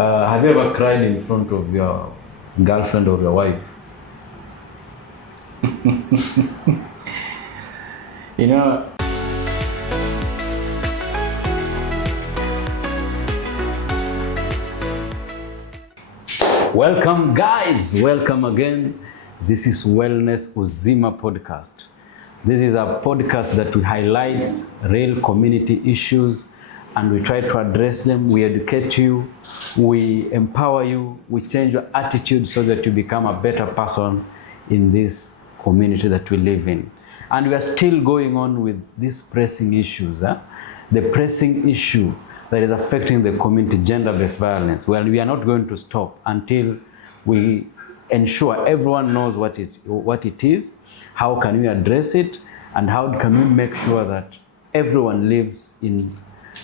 Have you ever cried in front of your girlfriend or your wife? You know, welcome guys, welcome again. This is Wellness Uzima podcast. This is a podcast that we highlight real community issues and we try to address them. We educate you, we empower you, we change your attitude so that you become a better person in this community that we live in. And we are still going on with these pressing issues. The pressing issue that is affecting the community, gender-based violence. Well, we are not going to stop until we ensure everyone knows what it is, how can we address it, and how can we make sure that everyone lives in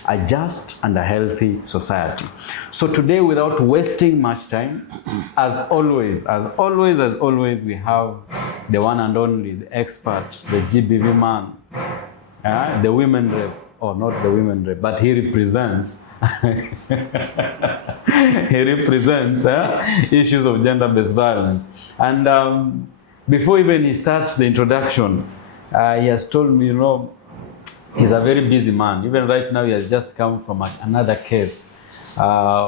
a just and a healthy society. So today, without wasting much time, as always, we have the one and only, the expert, the GBV man, the women rep, or not the women rep, but he represents issues of gender-based violence. And before even he starts the introduction, he has told me, he's a very busy man. Even right now, he has just come from another case,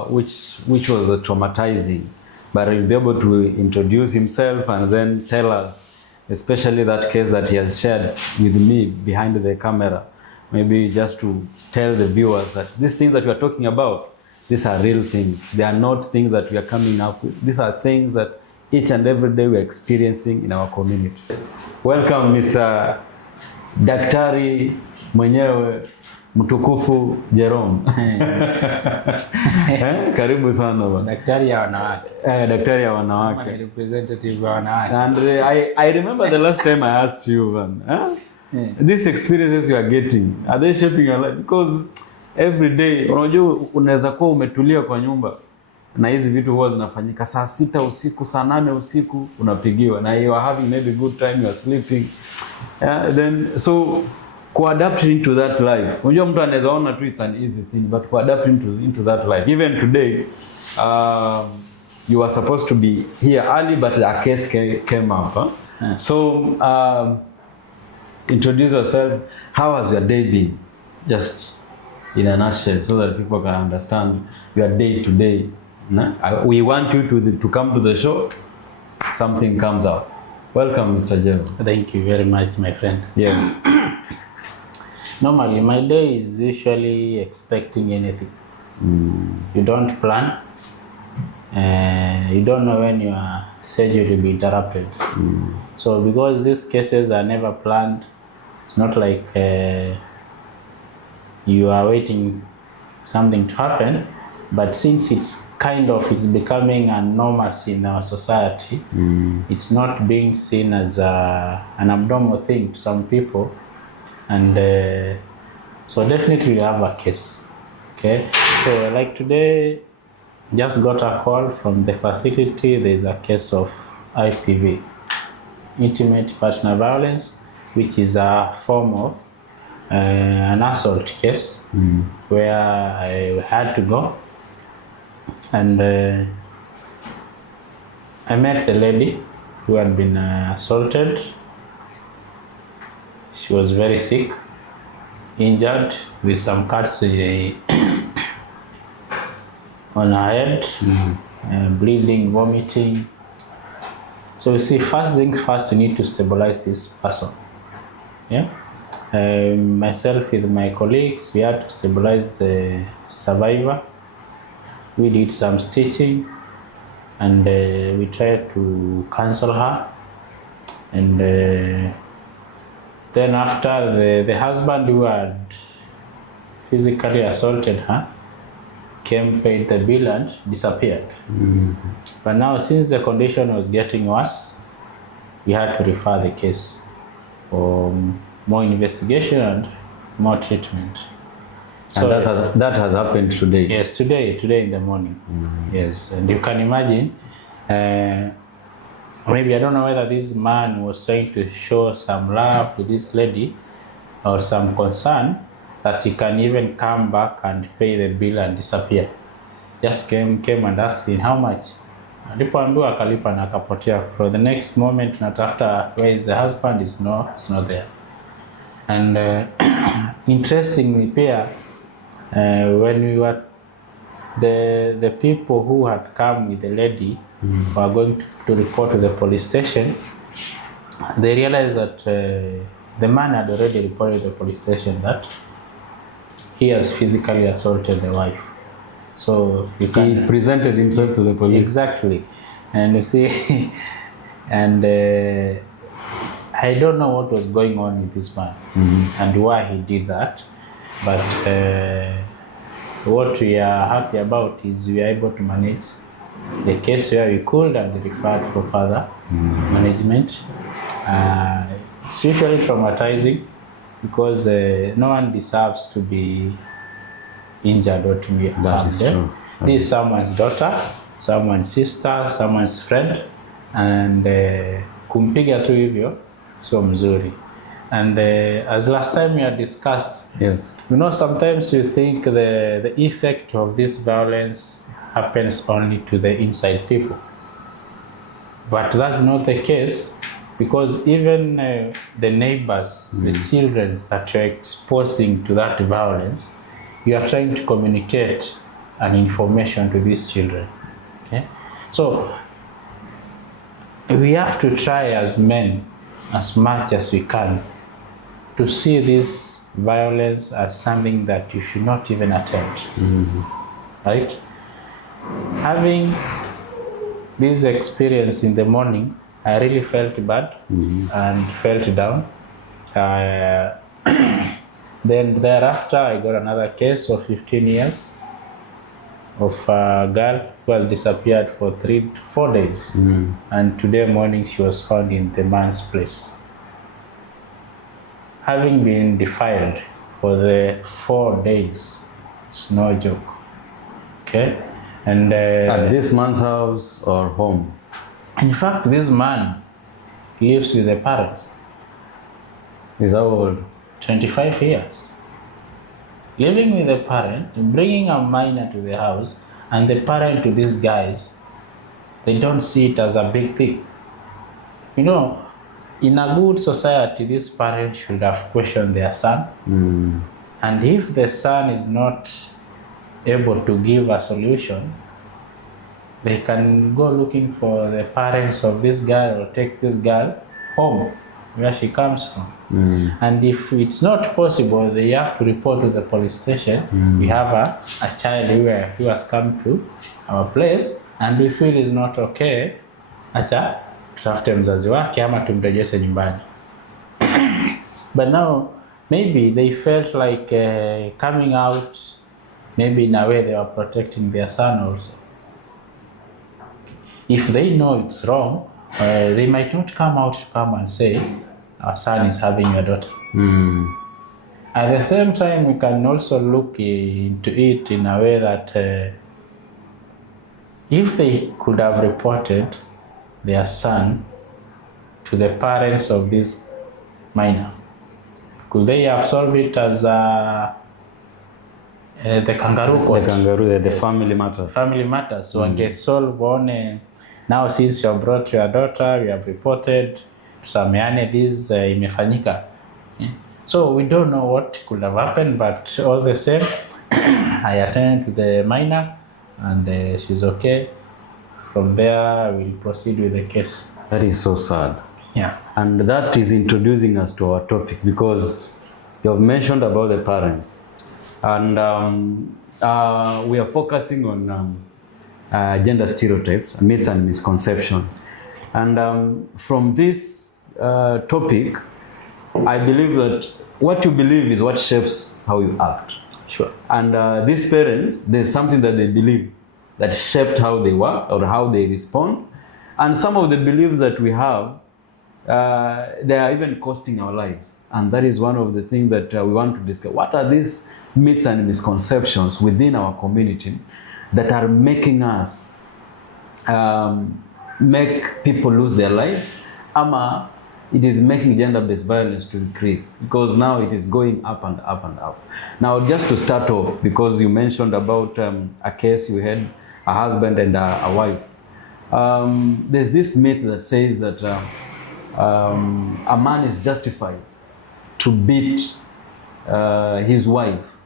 which was traumatizing. But he'll be able to introduce himself and then tell us, especially that case that he has shared with me behind the camera. Maybe just to tell the viewers that these things that we are talking about, these are real things. They are not things that we are coming up with. These are things that each and every day we are experiencing in our communities. Welcome, Mr. Daktari mwenyewe mtukufu Jerome. Karibu sana bwana. daktari ya wanawake. Daktari ya wanawake. Representative wa wanawake. And I remember the last time I asked you, man, these experiences you are getting, are they shaping your life? Because every day, unajua unaweza kuwa umetulia kwa nyumba na hizi vitu huwa zinafanyika saa 6 usiku, saa 8 usiku unapigiwa na you are having maybe good time, you are sleeping. Then so co-adapting to that life. Unajua mtu anaweza ona tu it's an easy thing, but co-adapting into that life. Even today, you were supposed to be here early, but a case came up. So introduce yourself. How has your day been? Just in a nutshell, so that people can understand your day to day. We want you to come to the show. Something comes out. Welcome, Mr. Jero. Thank you very much, my friend. Yes. Normally, my day is usually expecting anything. You don't plan. You don't know when your schedule will be interrupted. So because these cases are never planned, it's not like you are waiting something to happen, but since it's becoming a normalcy in our society, it's not being seen as an abnormal thing to some people. And so definitely we have a case. Okay, so like today, just got a call from the facility. There's a case of IPV, intimate partner violence, which is a form of an assault case, where I had to go. And I met the lady who had been assaulted. She was very sick, injured with some cuts on her head, bleeding, vomiting. So you see, first things first, you need to stabilize this person. Yeah. Myself with my colleagues, we had to stabilize the survivor. We did some stitching, and we tried to counsel her. And then after, the husband who had physically assaulted her came, paid the bill, and disappeared. But now, since the condition was getting worse, we had to refer the case for more investigation and more treatment. So and that has happened today? Yes, today in the morning. Yes, and you can imagine, maybe I don't know whether this man was trying to show some love to this lady or some concern, that he can even come back and pay the bill and disappear. just came and asked him how much. Alipoambiwa akalipa na akapotea. For the next moment tunatafuta where is the husband, it's not there. And interestingly pia when we were the people who had come with the lady were going to report to the police station, they realized that the man had already reported to the police station that he has physically assaulted the wife. So he presented himself to the police. Exactly. And you see, and I don't know what was going on with this man and why he did that. But what we are happy about is we are able to manage the case where we could and referred for further management. It's usually traumatizing because no one deserves to be injured or to be harmed. This is someone's daughter, someone's sister, someone's friend, and kumpiga tu hivyo sio mzuri. And as last time we had discussed, yes, you know, sometimes you think the effect of this violence happens only to the inside people. But that's not the case, because even the neighbors, the children that you're exposing to that violence, you are trying to communicate an information to these children. Okay? So we have to try as men as much as we can to see this violence as something that you should not even attempt. Right? Having this experience in the morning, I really felt bad and felt down. Then thereafter, I got another case of 15 years of a girl who has disappeared for 4 days. And today morning, she was found in the man's place, having been defiled for the 4 days. It's no joke. Okay? And at this man's house or home? In fact, this man lives with the parents. Is how old? 25 years. Living with the parent, bringing a minor to the house, and the parent to these guys, they don't see it as a big thing. You know, in a good society, this parent should have questioned their son. And if the son is not able to give a solution, they can go looking for the parents of this girl or take this girl home where she comes from. And if it's not possible, they have to report to the police station. We have a child who has come to our place and we feel is not okay, acha tutafute mzazi wake ama tumrejeshe nyumbani. But now maybe they felt like coming out, maybe in a way they were protecting their son also. If they know it's wrong, they might not come out to come and say, our son is having your daughter. At the same time, we can also look into it in a way that if they could have reported their son to the parents of this minor, could they have solved it as the kangaroo court? The kangaroo, the family matter. Family matters. So they solve on now since you have brought your daughter, we have reported, tusameane this imefanyika. So we don't know what could have happened, but all the same, I attended to the minor and she's okay. From there, we'll proceed with the case. That is so sad. Yeah. And that is introducing us to our topic, because you have mentioned about the parents. And we are focusing on gender stereotypes, myths and misconceptions. And from this topic, I believe that what you believe is what shapes how you act. Sure. And these parents, there's something that they believe that shaped how they work or how they respond. And some of the beliefs that we have, they are even costing our lives. And that is one of the things that we want to discuss. What are these myths and misconceptions within our community that are making us make people lose their lives, ama it is making gender-based violence to increase, because now it is going up and up and up. Now, just to start off, because you mentioned about a case you had, a husband and a wife. There's this myth that says that a man is justified to beat his wife,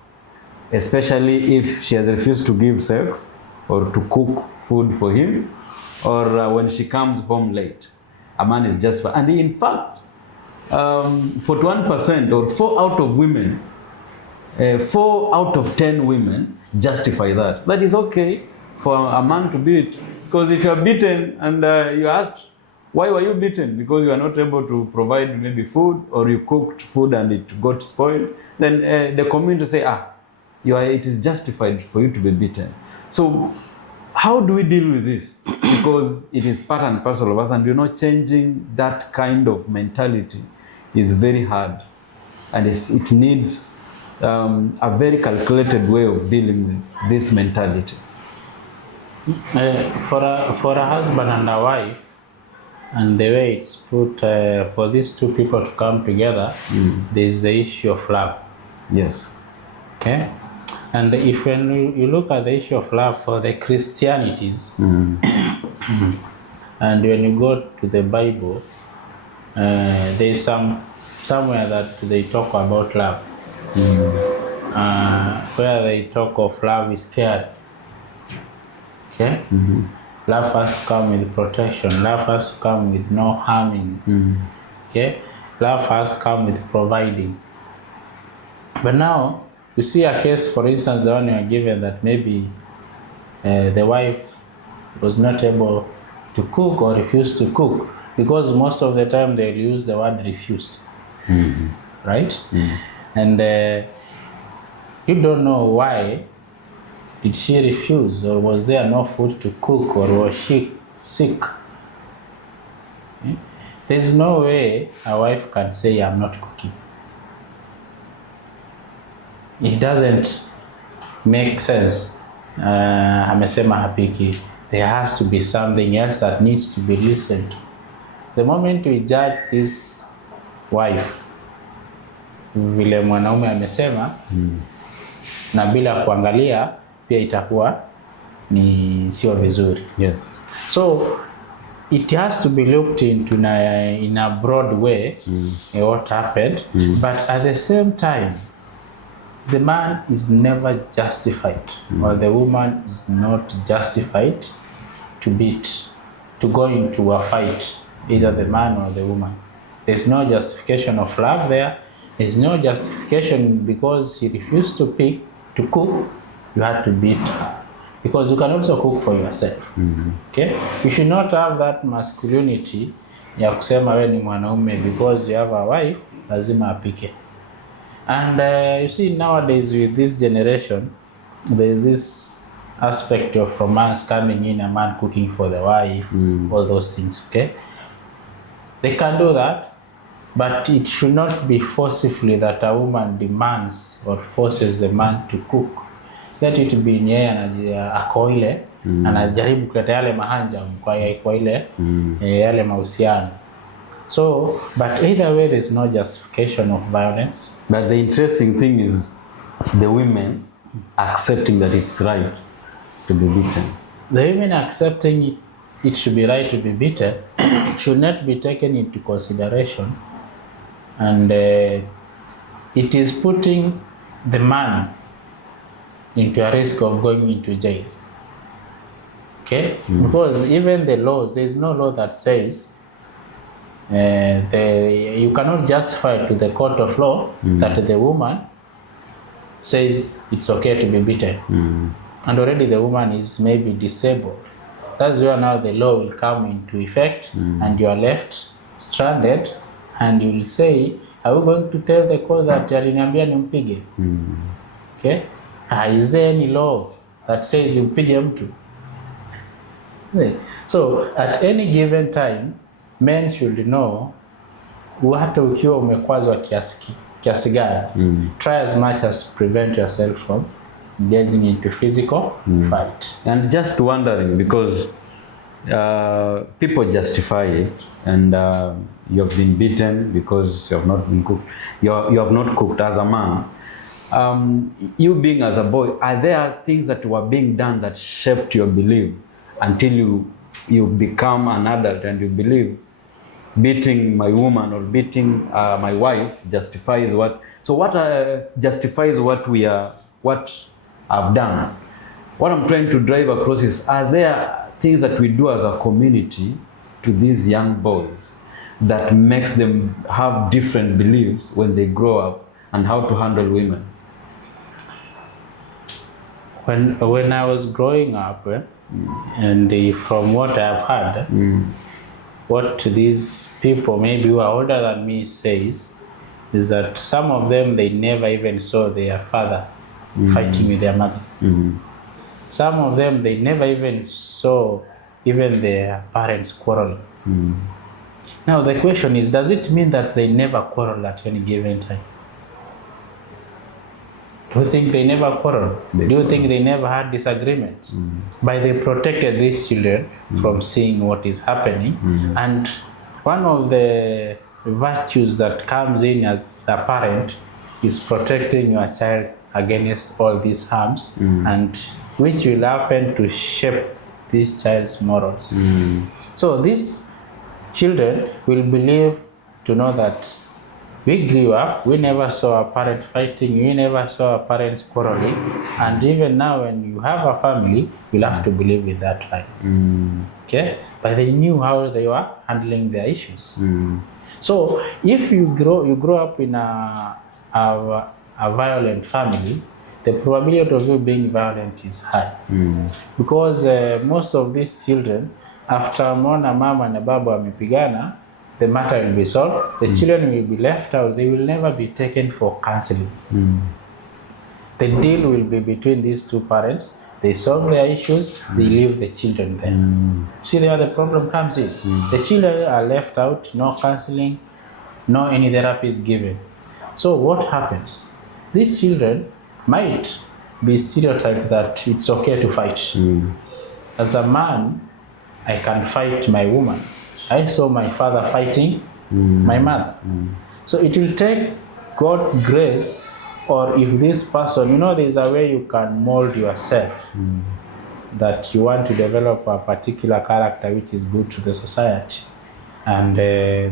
especially if she has refused to give sex or to cook food for him, or when she comes home late. A man is justified. And in fact, 41% or 4 out of women, 4 out of 10 women justify that. That is okay for a man to beat. Because if you are beaten and you asked, why were you beaten? Because you are not able to provide maybe food, or you cooked food and it got spoiled, then the community say, it is justified for you to be beaten. So how do we deal with this? Because it is part and parcel of us, and changing that kind of mentality is very hard. And it needs a very calculated way of dealing with this mentality. For a husband and a wife, and the way it's put, for these two people to come together, there is the issue of love. Yes. Okay? And if when you look at the issue of love for the Christianities, and when you go to the Bible, there's somewhere that they talk about love, where they talk of love is cared. Okay? Love has to come with protection. Love has to come with no harming. Okay? Love has to come with providing. But now, you see a case, for instance, the one you are given, that maybe the wife was not able to cook or refused to cook, because most of the time they use the word refused. Right? And you don't know why. Did she refuse, or was there no food to cook, or was she sick? There's no way a wife can say, I'm not cooking. It doesn't make sense. Amesema hapiki. There has to be something else that needs to be listened to. The moment we judge this wife, vile mwanaume amesema, na bila kuangalia, pia itakuwa ni sio vizuri. Yes. So it has to be looked into in a broad way, what happened, but at the same time, the man is never justified, or the woman is not justified to go into a fight, either the man or the woman. There's no justification of love there. There's no justification because he refused to cook, you had to beat her. Because you can also cook for yourself. Okay? You should not have that masculinity ya kusema wewe ni mwanaume because you have a wife, lazima apike. And you see, nowadays with this generation, there is this aspect of romance coming in, a man cooking for the wife, all those things, okay? They can do that, but it should not be forcefully that a woman demands or forces the man to cook. Let it be yeye ako ile, anajaribu kuleta yale mahanja kwa ile yale mahusiano. So, but either way, there's no justification of violence. But the interesting thing is the women accepting that it's right to be beaten. The women accepting it should be right to be beaten. It should not be taken into consideration. And it is putting the man into a risk of going into jail. Okay? Because even the laws, there's no law that says you cannot justify to the court of law that the woman says it's okay to be beaten. And already the woman is maybe disabled. That's where now the law will come into effect, and you are left stranded, and you will say, are we going to tell the court that aliniambia nimpige? Okay? Is there any law that says umpige mtu? So at any given time, men should know hata ukiwa umekwazwa kiasi gani, try as much as to prevent yourself from getting into physical fight. And just wondering, because people justify it, and you have been beaten because you have not been cooked. You have not cooked as a man. You being as a boy, are there things that were being done that shaped your belief until you become an adult and you believe beating my woman or beating my wife justifies what? So what justifies what I've done? What I'm trying to drive across is, are there things that we do as a community to these young boys that makes them have different beliefs when they grow up and how to handle women? When I was growing up, and from what I've heard, what these people, maybe who are older than me, says is that some of them, they never even saw their father fighting with their mother. Some of them, they never even saw even their parents quarreling. Now the question is, does it mean that they never quarrel at any given time? Do you think they never quarreled? Do you think they never had disagreements? But they protected these children from seeing what is happening. And one of the virtues that comes in as a parent is protecting your child against all these harms, and which will happen to shape this child's morals. So these children will believe to know that we grew up, we never saw a parent fighting, we never saw our parents quarreling, and even now when you have a family, you'll have to believe in that line. Okay? But they knew how they were handling their issues. So if you grow up in a violent family, the probability of you being violent is high. Because most of these children, after mona mama na baba wamepigana, the matter will be solved. The children will be left out. They will never be taken for counseling. The deal will be between these two parents. They solve their issues, they leave the children there. See, there the problem comes in. The children are left out, no counseling, no any therapy is given. So what happens? These children might be stereotyped that it's okay to fight. As a man, I can fight my woman. I saw my father fighting my mother. So it will take God's grace, or if this person, there's a way you can mold yourself, that you want to develop a particular character which is good to the society. And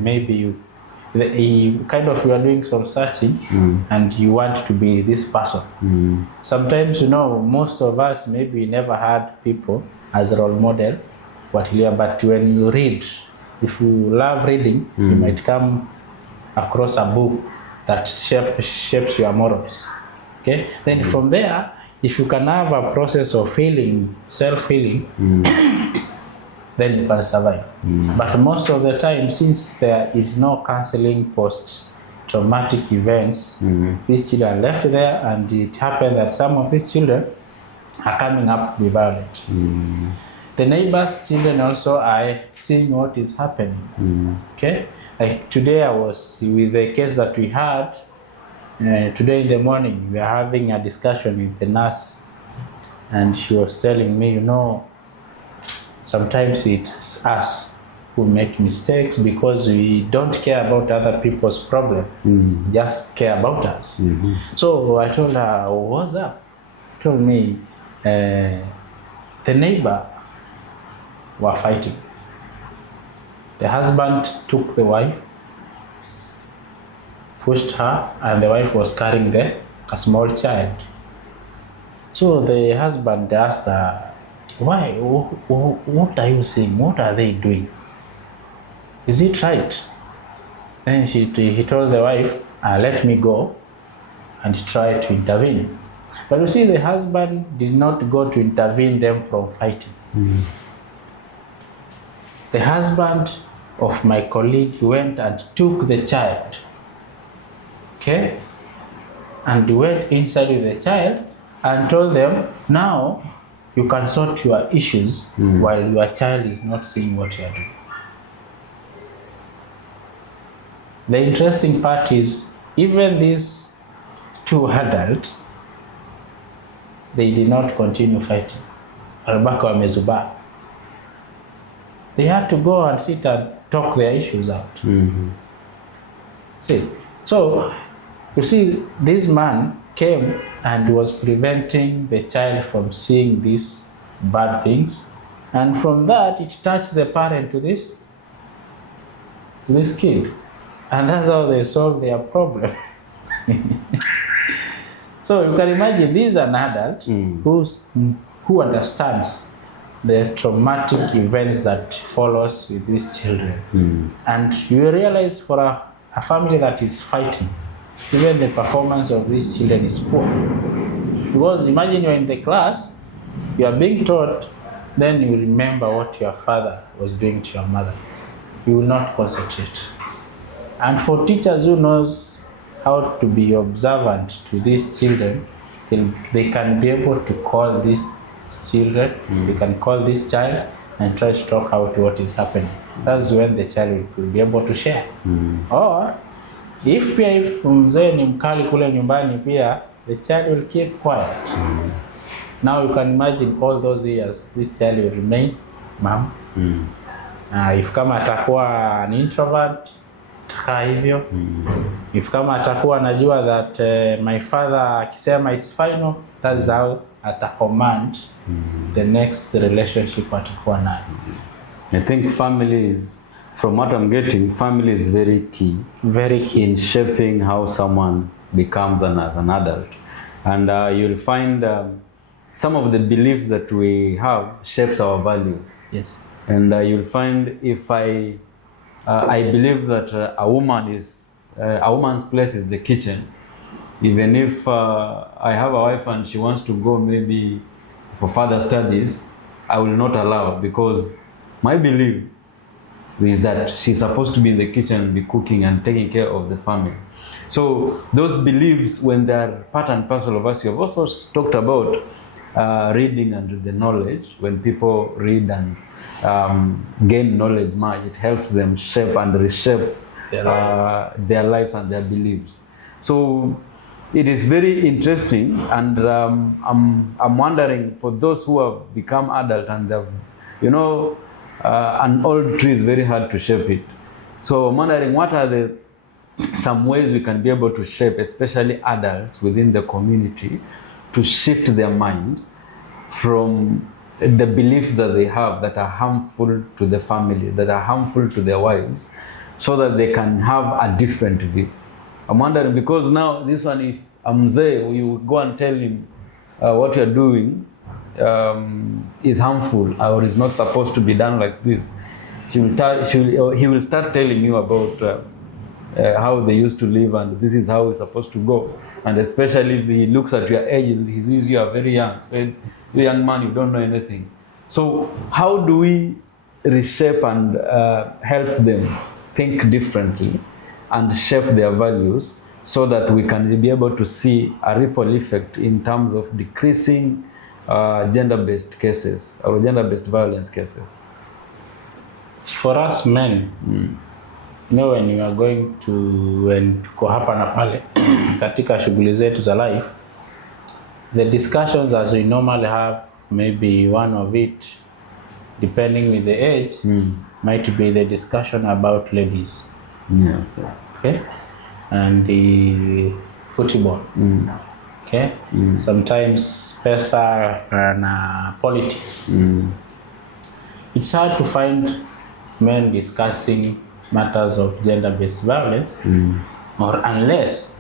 maybe you are doing some searching and you want to be this person. Sometimes, most of us maybe never had people as a role model, but when you read, if you love reading, you might come across a book that shapes your morals. Okay? Then from there, if you can have a process of healing, self-healing, then you can survive. But most of the time, since there is no counseling post-traumatic events, these children are left there, and it happened that some of these children are coming up to be violent. The neighbors' children also are seeing what is happening. Okay? Like today, I was with the case that we had. Today in the morning, we are having a discussion with the nurse, and she was telling me, sometimes it's us who make mistakes because we don't care about other people's problem, just care about us. So I told her, what's up? She told me, the neighbor were fighting. The husband took the wife, pushed her, and the wife was carrying a small child. So the husband asked her, why? What are you saying? What are they doing? Is it right? Then he told the wife, let me go and try to intervene. But you see, the husband did not go to intervene them from fighting. The husband of my colleague went and took the child, okay, and he went inside with the child and told them, now you can sort your issues while your child is not seeing what you are doing. The interesting part is, even these two adults, they did not continue fighting. Albaka wamezuba. they had to go and sit and talk their issues out. See, so you see, this man came and was preventing the child from seeing these bad things, and from that it touched the parent to this kid, and that's how they solve their problem. So you can imagine, this is an adult who understands the traumatic events that follows with these children, and you realize for a family that is fighting, even the performance of these children is poor. Because imagine you're in the class, you are being taught, then you remember what your father was doing to your mother. You will not concentrate. And for teachers who knows how to be observant to these children, they can be able to call these children, they can call this child and try to talk out what is happening. That's when the child will be able to share. Or if mzee ni mkali kule nyumbani pia, the child will keep quiet. Now you can imagine all those years, this child will remain mom. If kama atakuwa an introvert, taka hivyo. If kama atakuwa anajua that my father akisema it's final, that's how atacommand the next relationship atakuwa nayo. I think families, from what I'm getting, family is very key. Very key in shaping how someone becomes as an adult. And you'll find some of the beliefs that we have shapes our values. Yes. And you'll find if I believe that a woman's place is the kitchen, even if I have a wife and she wants to go maybe for further studies, I will not allow, because my belief is that she's supposed to be in the kitchen and be cooking and taking care of the family. So those beliefs, when they're part and parcel of us, you have also talked about reading and the knowledge. When people read and gain knowledge much, it helps them shape and reshape their lives and their beliefs. So it is very interesting, and I'm wondering, for those who have become adult and they've, an old tree is very hard to shape it. So I'm wondering, what are some ways we can be able to shape, especially adults within the community, to shift their mind from the beliefs that they have that are harmful to the family, that are harmful to their wives, so that they can have a different view. I'm wondering, because now this one, if Mzee, you go and tell him what you're doing is harmful or is not supposed to be done like this, he will start telling you about how they used to live, and this is how it's supposed to go. And especially if he looks at your age, he sees you are very young. So, you young man, you don't know anything. So how do we reshape and help them think differently and shape their values, so that we can be able to see a ripple effect in terms of decreasing gender-based cases or gender-based violence cases? For us men, when you are going to, when tuko hapa na pale katika shughuli zetu za life, the discussions as we normally have, maybe one of it, depending with the age, might be the discussion about ladies. Yes. Okay? And the football. Okay? Sometimes pesa and politics. It's hard to find men discussing matters of gender-based violence, or unless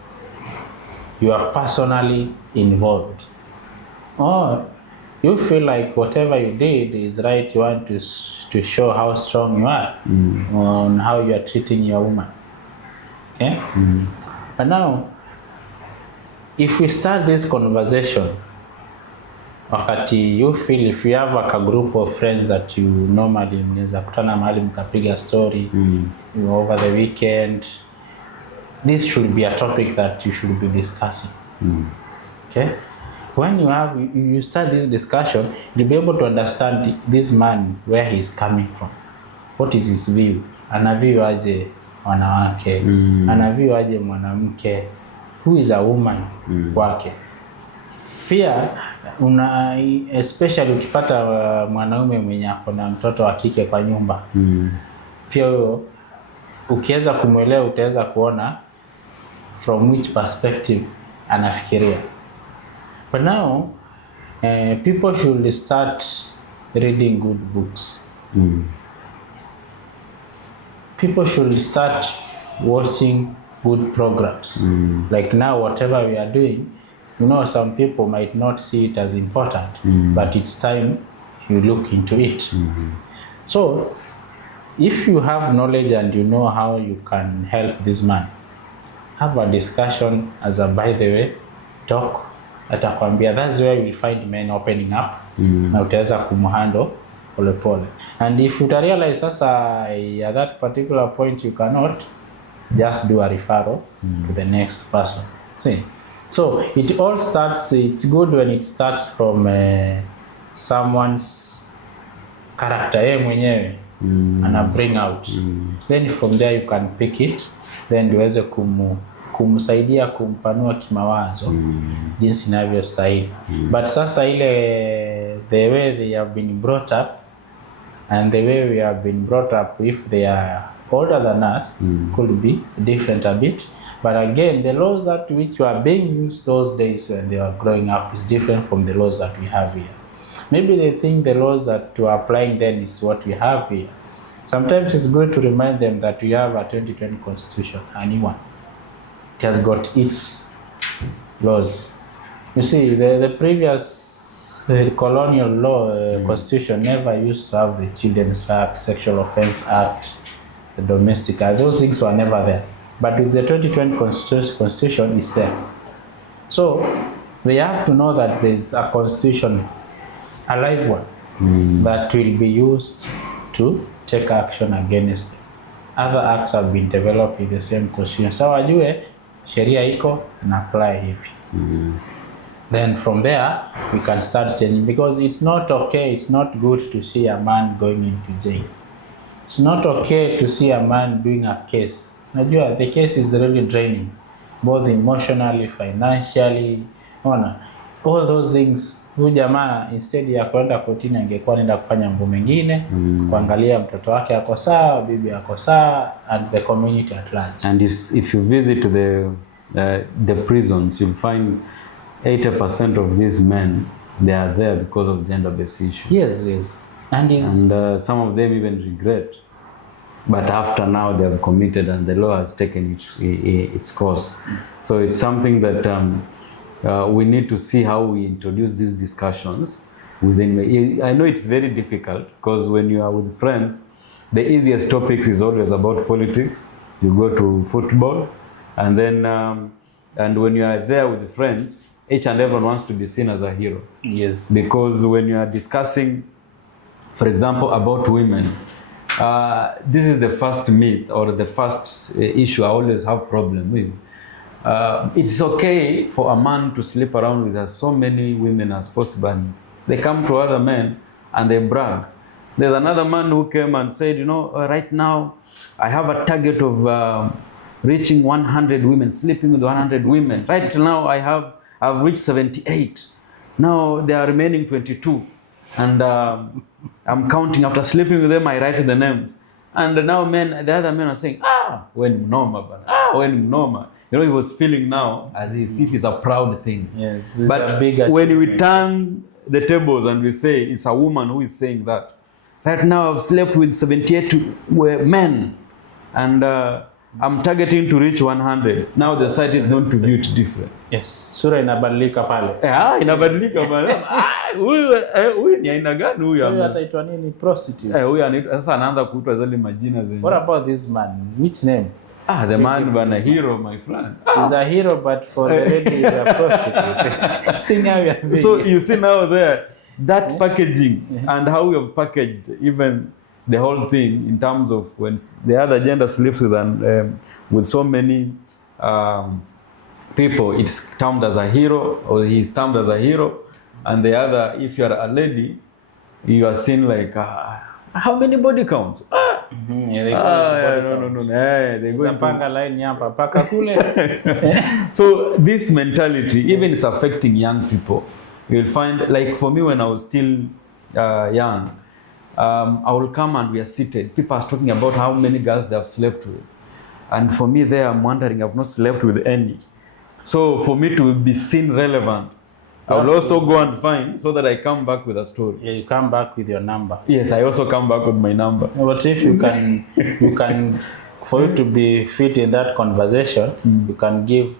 you are personally involved, or you feel like whatever you did is right, you want to show how strong you are on how you are treating your woman. Okay? But now, if we start this conversation, wakati you feel, if you have like a group of friends that you normally mnaweza kutana mahali mkapiga story over the weekend, this should be a topic that you should be discussing. Okay? When you start this discussion, you'll be able to understand this man, where he is coming from. What is his view? Anaview aje wanawake, anaview aje mwanamke, who is a woman kwake. Pia Especially ukipata mwanaume mwenye ako na mtoto wa kike kwa nyumba. Pia huyo ukiweza kumwelewa utaweza kuona from which perspective anafikiria. But now people should start reading good books. People should start watching good programs. Like now, whatever we are doing, some people might not see it as important, but it's time you look into it. So, if you have knowledge and you know how you can help this man, have a discussion as a by the way, talk. Atakwambia that's where you will find men opening up. Na utaweza kumhandle pole pole. And if you realize sasa at that particular point you cannot, just do a referral to the next person. See? So it all starts, it's good when it starts from someone's character mwenyewe and bring out. Then from there you can pick it, then uweze kumsaidia kumpanua kimawazo jinsi inavyostahili. But sasa ile the way they have been brought up and the way we have been brought up, if they are older than us, could be different a bit. But again, the laws that which were being used those days when they were growing up is different from the laws that we have here. Maybe they think the laws that were applying then is what we have here. Sometimes it's good to remind them that we have a 2020 constitution, a new one. It has got its laws. You see, the previous colonial law constitution never used to have the Children's Act, Sexual Offense Act, the Domestic Act. Those things were never there. But with the 2020 constitution, it's there. So they have to know that there's a constitution, a live one, that will be used to take action against them. Other acts have been developed with the same constitution. So wajue sheria iko and apply hivi. Then from there we can start changing, because it's not okay, it's not good to see a man going into jail. It's not okay to see a man doing a case. Najua the case is really draining, both emotionally, financially, all those things. Huyu jamaa instead ya kwenda kotini angekuwa anaenda kufanya mambo mengine, kuangalia mtoto wake ako sawa, bibi ako sawa, and the community at large. And if you visit the prisons, you'll find 80% of these men, they are there because of gender-based issues. Yes. And some of them even regret. But after now they have committed and the law has taken its course. So it's something that we need to see how we introduce these discussions within. I know it's very difficult because when you are with friends, the easiest topics is always about politics. You go to football, and then and when you are there with friends, each and everyone wants to be seen as a hero. Yes. Because when you are discussing, for example, about women, this is the first myth or the first issue I always have problem with. It's okay for a man to sleep around with as so many women as possible. They come to other men and they brag. There's another man who came and said, right now I have a target of reaching 100 women, sleeping with 100 women. Right now I've reached 78. Now there are remaining 22. And I'm counting. After sleeping with them, I write the names. And now the other men are saying, when Mnoma. When Mnoma. He was feeling now as if it's a proud thing. Yes. But when we turn the tables and we say it's a woman who is saying that, right now I've slept with 78 men and I'm targeting to reach 100. Now the site is going to be different. Yes. Sura inabadilika pale. Inabadilika pale. Huyu ni aina gani huyu? Huyu ataitwa nini? Prostitute. Huyu anaitwa sasa, anaanza kuitwa zile majina zenyewe. What about this man? Which name? The man bana hero, my friend. He's a hero, but for the lady he's a prostitute. See now we are so you see now there that packaging and how we have packaged even the whole thing in terms of when the other gender sleeps with so many people, it's termed as a hero, or he's termed as a hero, and the other, if you are a lady, you are seen like how many body counts? No. They go panga line hapa paka kule. So this mentality even is affecting young people you'll find, like for me when I was still young, I will come and we are seated. People are talking about how many girls they have slept with. And for me there, I'm wondering, I've not slept with any. So for me to be seen relevant, I will also go and find, so that I come back with a story. Yeah, you come back with your number. Yes, I also come back with my number. But if you can, for you to be fit in that conversation, you can give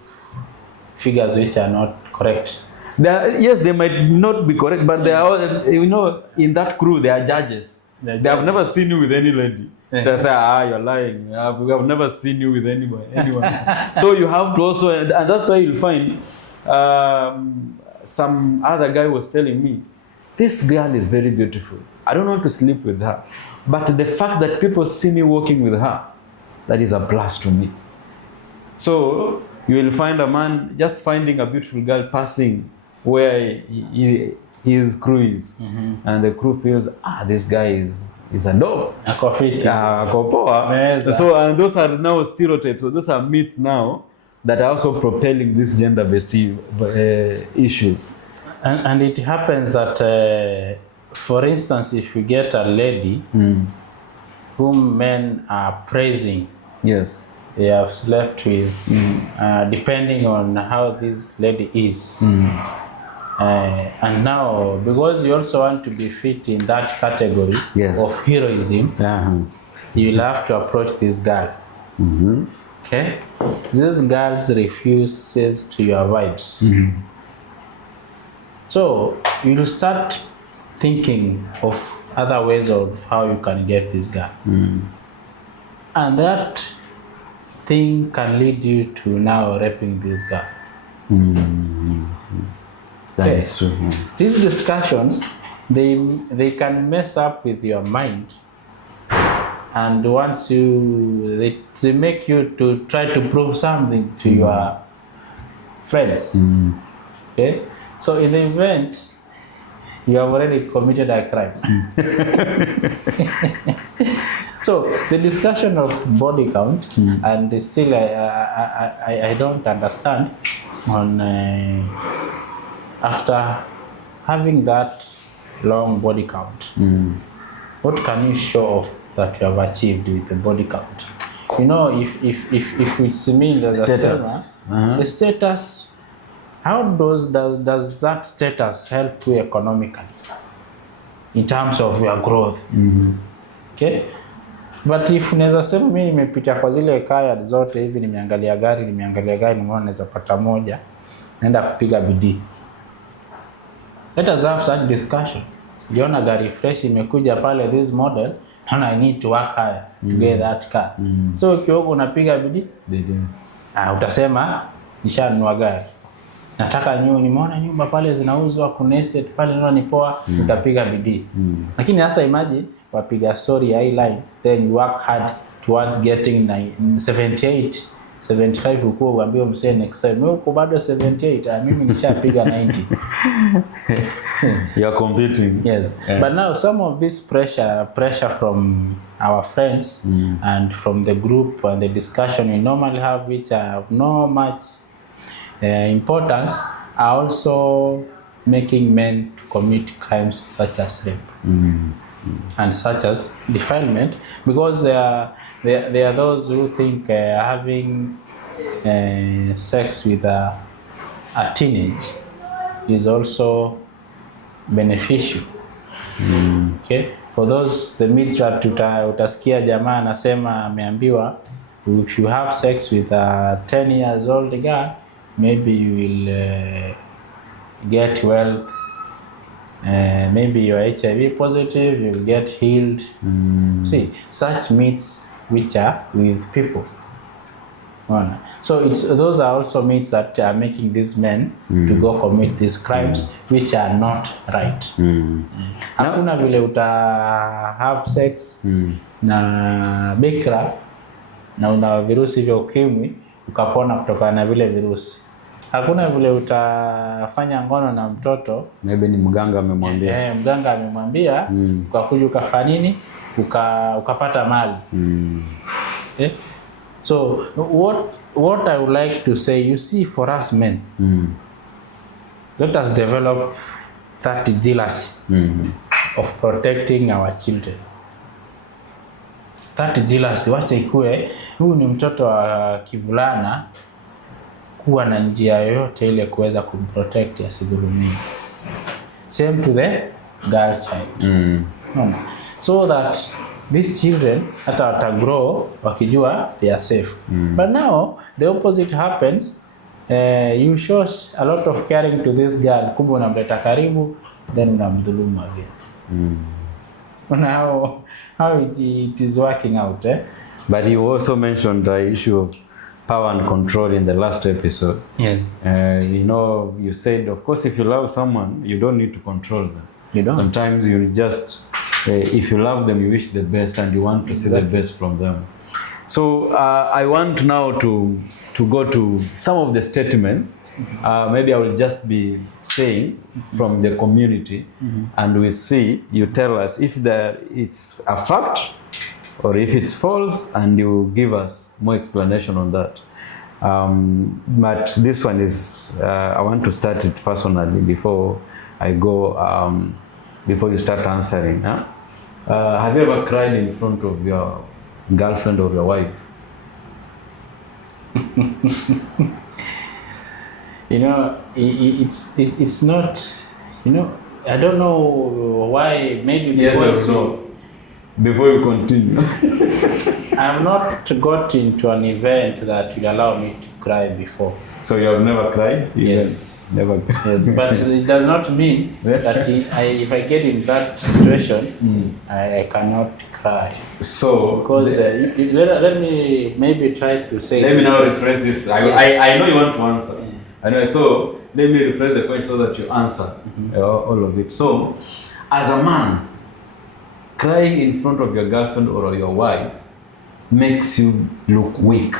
figures which are not correct. Yes, they might not be correct, but they are, in that crew, they are judges. They have never seen you with any lady. They say, you're lying. We have never seen you with anyone. So you have to also, and that's why you'll find, some other guy was telling me, this girl is very beautiful. I don't want to sleep with her. But the fact that people see me walking with her, that is a plus to me. So you will find a man just finding a beautiful girl passing where his crew is. And the crew feels, this guy is a dog. So, and those are now stereotypes. So those are myths now that are also propelling these gender-based issues. And it happens that, for instance, if you get a lady whom men are praising, yes, they have slept with, depending on how this lady is. And now, because you also want to be fit in that category of heroism, you'll have to approach this girl. Okay? These girls refuses to your vibes. So you'll start thinking of other ways of how you can get this girl. And that thing can lead you to now raping this girl. That is true. These discussions, they can mess up with your mind. And once they make you to try to prove something to your friends. Okay? So in the event, you have already committed a crime. So the discussion of body count, and still I don't understand on after having that long body count, what can you show off that you have achieved with the body count? If it's mean as a status, the status, how does that status help you economically in terms of your growth? Okay, but if unaweza sema mimi nimepita kwa zile kaya zote hivi, nimeangalia gari nimeona naweza pata moja, naenda kupiga bidii. Let us have such discussion. Liona gari fresh imekuja pale, this model, and I need to work hard to get that car. So ukioko unapiga bidii, utasema nishanunua gari. Nataka nimeona nyumba pale zinauzwa, kuna estate pale naona ni poa, utapiga bidii. Lakini sasa imagine wapiga story high line, then you work hard towards getting 78, 75, uko uambiwa msee next time wewe uko bado 78, mimi nishapiga 90. You are competing. Yes. But now some of this pressure from our friends and from the group and the discussion we normally have, which have no much importance, are also making men to commit crimes such as rape and such as defilement, because there are those who think having sex with a teenage is also beneficial. Okay? For those, the myths that utasikia jamaa anasema ameambiwa, if you have sex with a 10 years old girl, maybe you will get wealth, maybe you're HIV positive, you'll get healed. See, such myths which are with people. So those are also myths that are making these men to go commit these crimes which are not right. Hakuna vile uta have sex na bikra na una virusi vya ukimwi ukapona kutokana na vile virusi. Hakuna vile utafanya ngono na mtoto, maybe ni mganga amemwambia. Mganga amemwambia ukakuja ukafanya nini? Ukapata mali. So what I would like to say, you see, for us men, let us develop that jealousy of protecting our children. That jealousy, wacha ikue, huyu ni mtoto wa kivulana, kuwa na njia yoyote ile kuweza kumprotect asidhulumiwe. Same to the girl child. No. So that these children hata watagrow wakijua they are safe. But now the opposite happens. You show a lot of caring to this girl, kumbe unamleta karibu, then unamdhulumu again. How it is working out, eh? But you also mentioned the issue of power and control in the last episode. Yes. You know, you said, of course, if you love someone, you don't need to control them. You don't. Sometimes you just, if you love them, you wish the best and you want to see the best from them. So I want now to go to some of the statements. Maybe I will just be saying from the community, and we see, you tell us if it's a fact or if it's false, and you give us more explanation on that. But this one is, I want to start it personally before I go, before you start answering. Huh? Have you ever cried in front of your girlfriend or your wife? You know, it's not, you know, I don't know why, maybe because... Yes or no? Before you continue. I have not got into an event that will allow me to cry before. So you have never cried? Yes. Never. Yes, but it does not mean that if I get in that situation, I cannot cry. So, because let me maybe try to say. Let me now rephrase this. I know you want to answer. I know. So let me rephrase the question so that you answer all of it. So, as a man, crying in front of your girlfriend or your wife makes you look weak.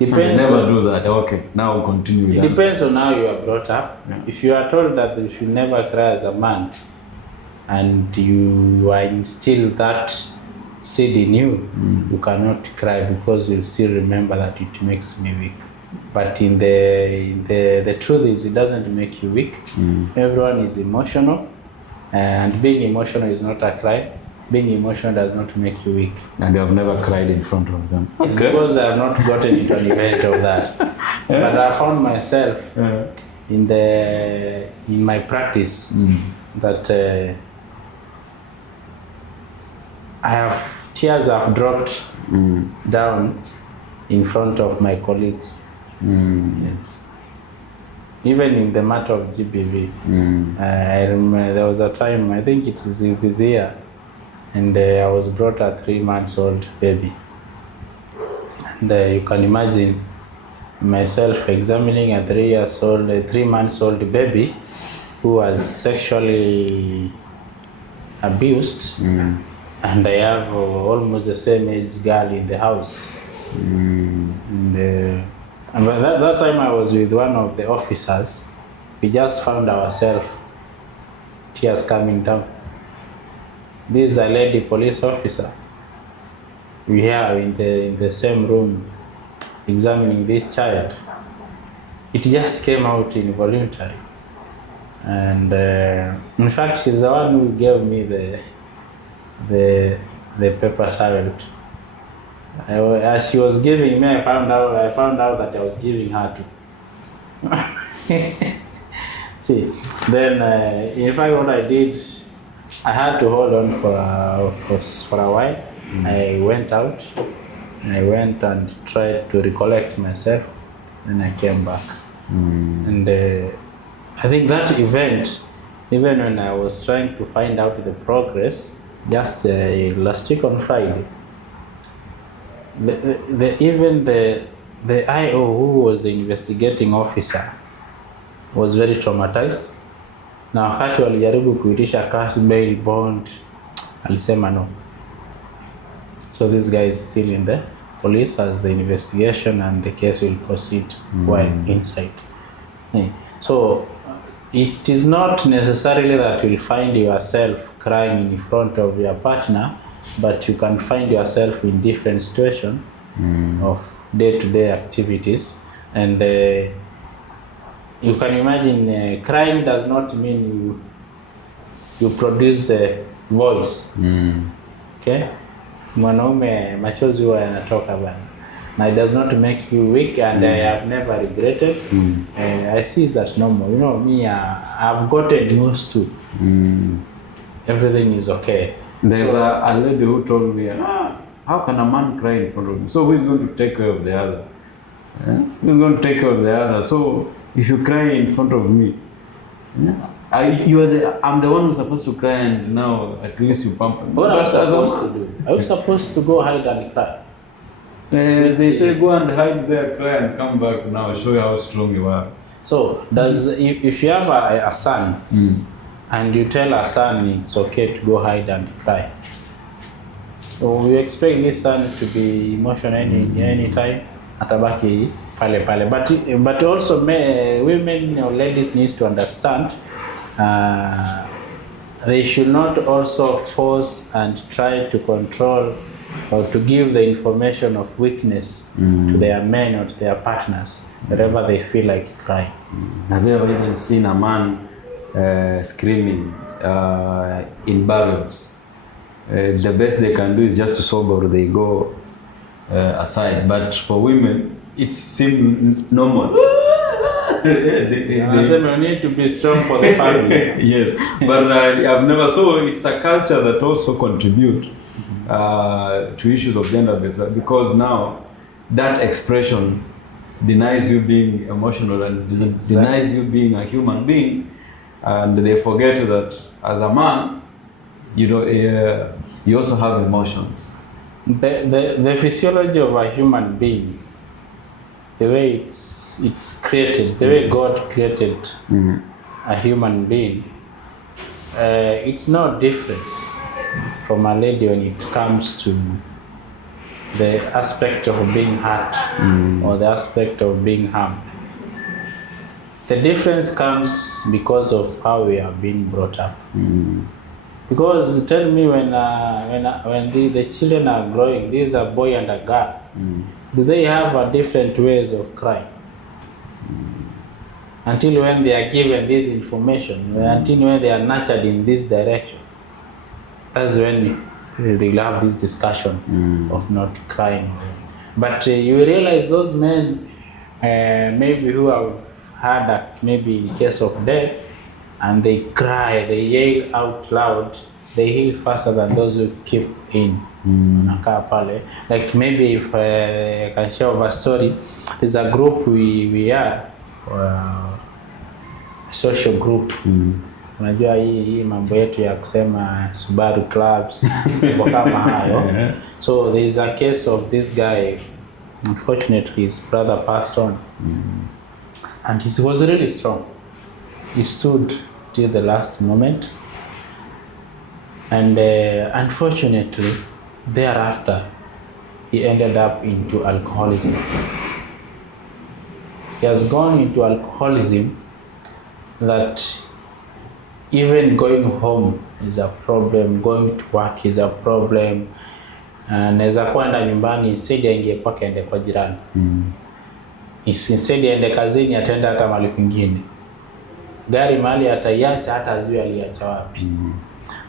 Depends. Never do that. Okay, now we'll continue. It depends on how you are brought up. Yeah. If you are told that you should never cry as a man, and you are instilled that seed in you, you cannot cry because you still remember that it makes me weak. But in the truth is, it doesn't make you weak. Everyone is emotional, and being emotional is not a cry. Being emotional does not make you weak. And you have never cried in front of them. It's because I have not gotten into an event of that. But I found myself in my practice that tears have dropped down in front of my colleagues. Yes. Even in the matter of GBV. I remember there was a time, I think it's this year, and I was brought a 3-month-old baby. And you can imagine myself examining a 3-month-old baby who was sexually abused, and I have almost the same age girl in the house. And by that time I was with one of the officers. We just found ourselves tears coming down. This is a lady police officer. We are in the same room examining this child. It just came out involuntary. And in fact, she's the one who gave me the paper towel. As she was giving me, I found out that I was giving her to. See, then in fact, what I did, I had to hold on for a while. I went out. I went and tried to recollect myself, and I came back. And I think that event, even when I was trying to find out the progress, just last week on Friday, even the IO who was the investigating officer was very traumatized. Na wakati walijaribu kuitisha cash bail bond, alisema no. So this guy is still in the police as the investigation, and the case will proceed while inside. So it is not necessarily that you'll find yourself crying in front of your partner, but you can find yourself in different situations of day-to-day activities, and you can imagine crying does not mean you produce the voice. Okay? Mwanaume machozi huwa yanatoka bana. Now it does not make you weak, and I have never regretted. I see it as normal. You know me, I've gotten used to. Everything is okay. There's a lady who told me, how can a man cry in front of me? So who is going to take care of the other? Who's going to take care of the other? So if you cry in front of me, I'm the one who's supposed to cry, and now at least you pump me. What am I supposed to do? Are you supposed to go hide and cry? They say go and hide there, cry, and come back now, show you how strong you are. So if you have a son, and you tell a son it's okay to go hide and cry, so we expect this son to be emotional any time, atabaki pale pale. But also women or ladies needs to understand they should not also force and try to control or to give the information of weakness to their men or to their partners wherever they feel like crying. Have you ever even seen a man screaming in burials? The best they can do is just to sob, or they go aside. But for women, it seems normal. they need to be strong for the family. Yes, but I've never. So it's a culture that also contributes to issues of gender-based, because now that expression denies you being emotional and denies you being a human being, and they forget that as a man, you also have emotions. The physiology of a human being, the way it's created, the way God created a human being, it's no difference from a lady when it comes to the aspect of being hurt or the aspect of being harmed. The difference comes because of how we are being brought up. Because tell me, when the children are growing, there's a boy and a girl, do they have a different ways of crying? Until when they are given this information, until when they are nurtured in this direction, that's when they will have this discussion of not crying. But you realize those men, maybe who have had maybe in case of death, and they cry, they yell out loud, they heal faster than those who keep in. Like maybe if I can share of a story, there's a group we are, a social group. Unajua hii mambo yetu ya kusema Subaru clubs kama hayo. So there is a case of this guy, unfortunately his brother passed on, and he was really strong. He stood till the last moment, and unfortunately thereafter he ended up into alcoholism. He has gone into alcoholism that even going home is a problem, going to work is a problem. Anaweza kwenda nyumbani, instead aingie kwake aende kwa jirani. Instead aende kazini, ataenda hata mahali kwingine. Gari mahali ataiacha, hata ajui aliacha wapi.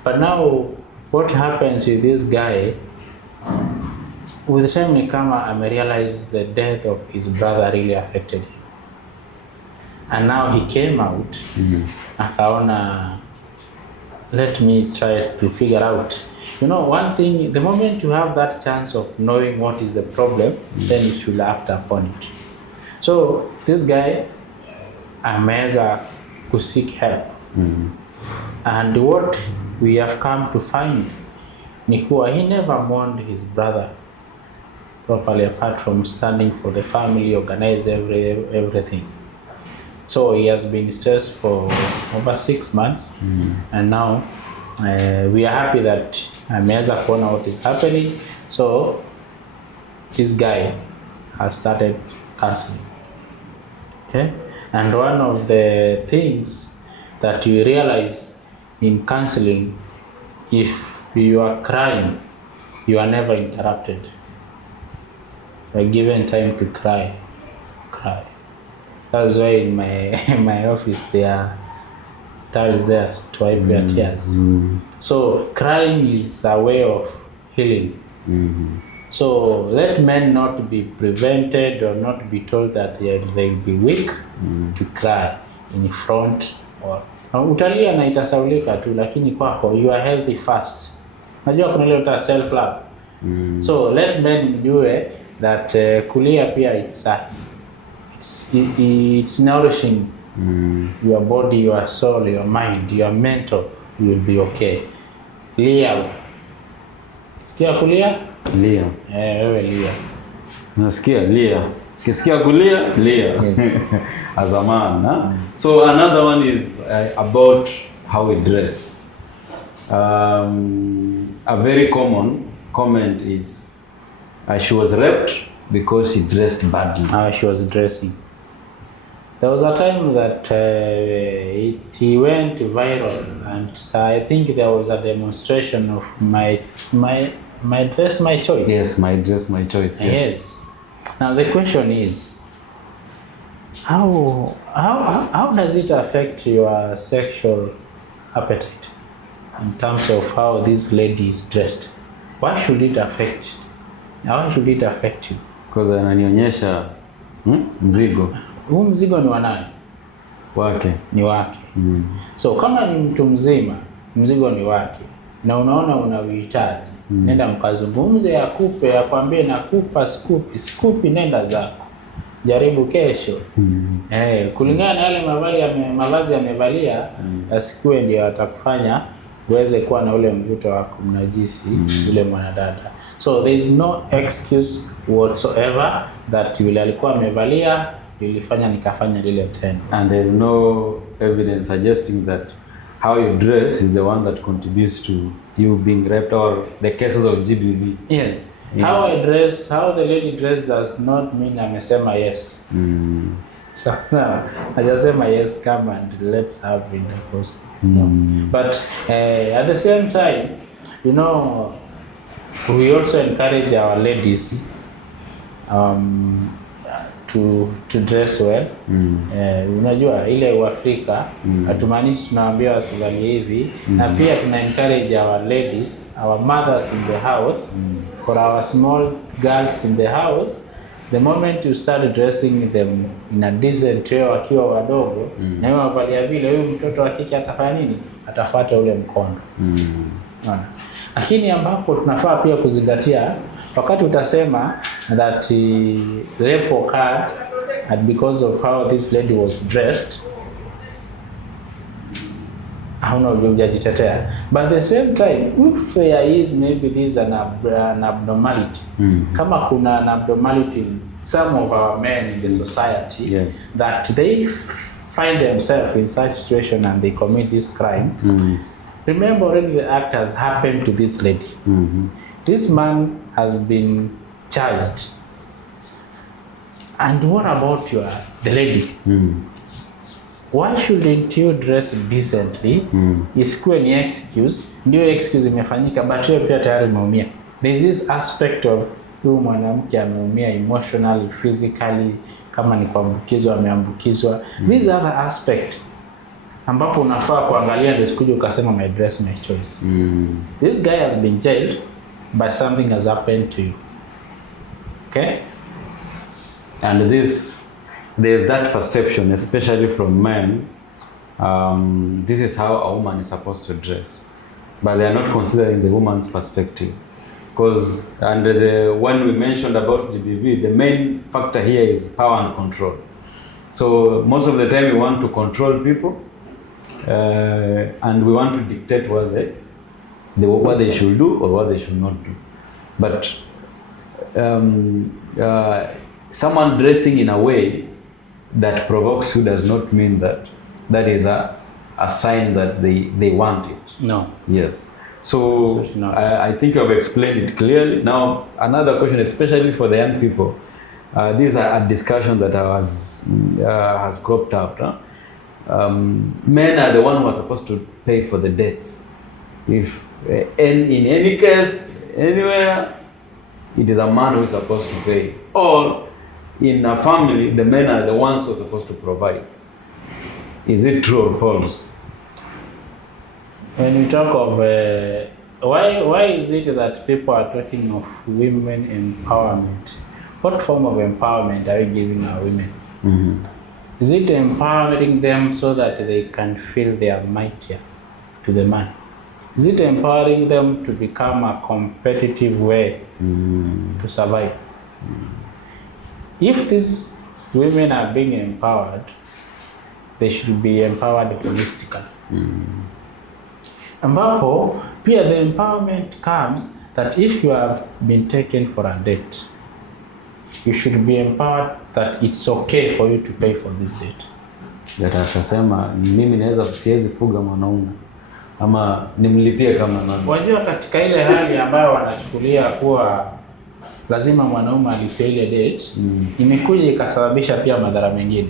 But now what happens with this guy, with the time nikama amerealize the death of his brother really affected him. And now he came out, akaona, let me try to figure out. You know, one thing, the moment you have that chance of knowing what is the problem, then you should act upon it. So this guy ameweza to seek help. And what we have come to find ni kuwa he never mourned his brother properly, apart from standing for the family, organize everything. So he has been stressed for over 6 months, and now we are happy that ameweza kuona what is happening. So this guy has started counseling. Okay? And one of the things that you realize in counseling, if you are crying, you are never interrupted. You are given time to cry. That's why in my office there are towels there to wipe your tears. So crying is a way of healing. So let men not be prevented or not be told that they'll be weak to cry in front or utalia na itasaulika tu, lakini kwako you are healthy first. Najua kuna ile self love. So let men mjue that kulia pia it's nourishing your body, your soul, your mind, your mental. You will be okay. Lia. Sikia kulia? Lia. Wewe lia. Nasikia lia. Kisikia kulia, lia. As a man, huh? So another one is about how we dress. A very common comment is she was raped because she dressed badly. She was dressing. There was a time that it went viral, and I think there was a demonstration of my dress, my choice. Yes, my dress, my choice. Yes. Now the question is, how does it affect your sexual appetite in terms of how this lady is dressed? Why should it affect? Why should it affect you? Because ananionyesha mzigo. Huu mzigo ni wa nani? Wake. Ni wake. So kama ni mtu mzima, mzigo ni wake na unaona unauhitaji, nenda mkazungumze, akupe, akwambie nakupa, sikupi, nenda zako. Jaribu kesho. Kulingana na yale mavazi amevalia, asikue ndio atakufanya uweze kuwa na ule mvuto wa kumnajisi ule mwanadada. So there is no excuse whatsoever that yule alikuwa amevalia ilifanya nikafanya lile tendo. And there is no evidence suggesting that how you dress is the one that contributes to you being raped or the cases of GBV. Yes. How I dress, how the lady dressed does not mean amesema yes. So hajasema yes, come and let's have intercourse. But at the same time, you know, we also encourage our ladies to dress well. Unajua ile Uafrika hatumaanishi tunawaambia wasivalie hivi, na pia tuna encourage our ladies, our mothers in the house, for our small girls in the house, the moment you start dressing them in a decent way wakiwa wadogo, na wewe wavalia vile, huyu mtoto wa kike atafanya nini? Atafuata ule mkondo. Lakini ambapo tunafaa pia kuzingatia wakati utasema that rape occurred and because of how this lady was dressed, hauna ujajitetea. But at the same time, if there is maybe this an abnormality, kama kuna an abnormality in some of our men in the society, that they find themselves in such situation and they commit this crime, remember already the act has happened to this lady. This man has been charged. And what about the lady? Why shouldn't you dress decently? Isikuwe ni excuse. Ndio excuse imefanyika, but wewe pia tayari umeumia. There is this aspect of huyu mwanamke ameumia emotionally, physically, kama ni kuambukizwa ameambukizwa. These other aspect ambapo unafaa kuangalia ndio sikuje ukasema my dress, my choice. This guy has been jailed, but something has happened to you. Okay? And there's that perception, especially from men, this is how a woman is supposed to dress. But they are not considering the woman's perspective. Because under the one we mentioned about GBV, the main factor here is power and control. So most of the time we want to control people, and we want to dictate what they should do or what they should not do. But someone dressing in a way that provokes you does not mean that is a sign that they want it. No. Yes. So I think I've explained it clearly. Now another question, especially for the young people, this is a discussion that has cropped up. Men are the ones who are supposed to pay for the debts. If in any case, anywhere, it is a man who is supposed to pay. Or in a family, the men are the ones who are supposed to provide. Is it true or false? When you talk of why is it that people are talking of women empowerment? What form of empowerment are we giving our women? Mm-hmm. Is it empowering them so that they can feel they are mightier to the man? Is it empowering them to become a competitive way to survive? If these women are being empowered, they should be empowered holistically. Ambapo pia the empowerment comes that if you have been taken for a date, you should be empowered that it's okay for you to pay for this date. Atasema mimi naweza siwezi fuga mwanaume ama nimlipie kama nani. Wajua katika ile hali ambayo wanachukulia kuwa lazima mwanaume alipie ile date, imekuja ikasababisha pia madhara mengine.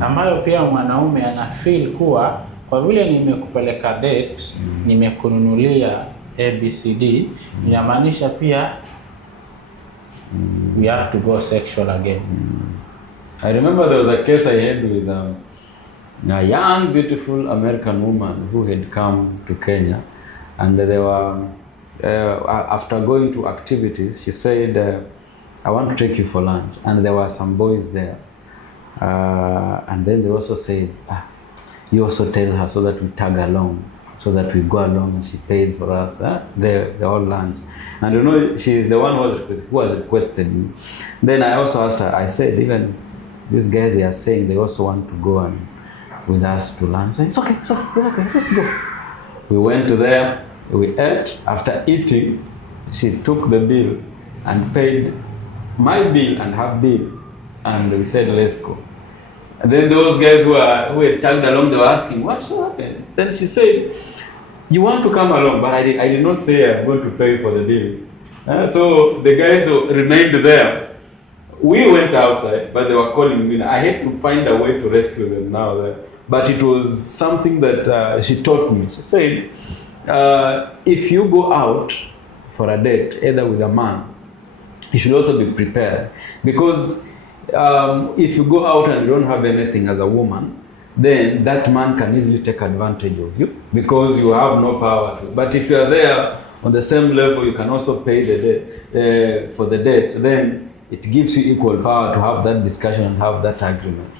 Ambayo pia mwanaume ana feel kuwa kwa vile nimekupeleka date, nimekununulia ABCD, inamaanisha pia we have to go sexual again. I remember there was a case I had with a young, beautiful American woman who had come to Kenya, and they were, after going to activities, she said, I want to take you for lunch. And there were some boys there. And then they also said, you also tell her so that we tag along, so that we go along and she pays for us the whole lunch. And you know, she is the one who has requested me. Then I also asked her, I said, even this guy they are saying they also want to go and with us to lunch. It's okay, let's go. We went there, we ate. After eating, she took the bill and paid my bill and her bill, and we said, let's go. And then those guys who had tagged along, they were asking, what happened? Then she said, you want to come along, but I did not say I'm going to pay for the bill. So the guys remained there. We went outside, but they were calling me. I had to find a way to rescue them now. But it was something that she taught me. She said, if you go out for a date, either with a man, you should also be prepared. Because if you go out and you don't have anything as a woman, then that man can easily take advantage of you because you have no power to. But if you are there on the same level, you can also pay the date, for the date, then it gives you equal power to have that discussion and have that agreement.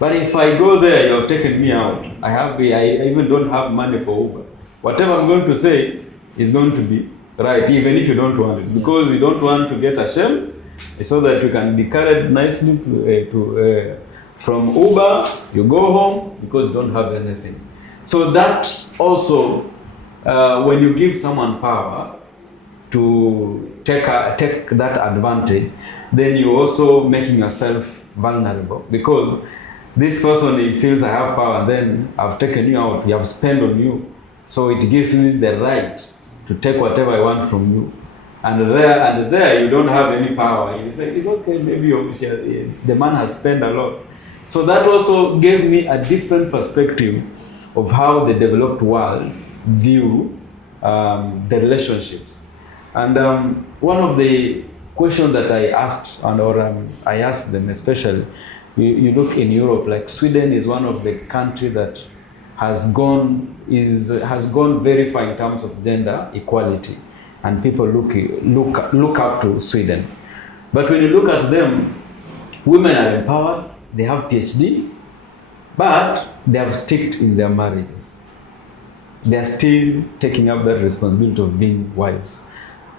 But if I go there, you have taken me out. I even don't have money for Uber. Whatever I'm going to say is going to be right, even if you don't want it, because you don't want to get ashamed, so that you can be carried nicely from Uber. You go home because you don't have anything. So that also, when you give someone power to take that advantage, then you're also making yourself vulnerable, because this person, he feels I have power, then I've taken you out, we have spent on you, so it gives me the right to take whatever I want from you. And there you don't have any power. You say, it's okay, maybe the man has spent a lot. So that also gave me a different perspective of how the developed world view the relationships. And one of the questions that I asked, I asked them especially, you look in Europe, like Sweden is one of the countries that has gone very far in terms of gender equality, and people look up to Sweden. But when you look at them, women are empowered, they have PhD, but they have stuck in their marriages. They are still taking up that responsibility of being wives.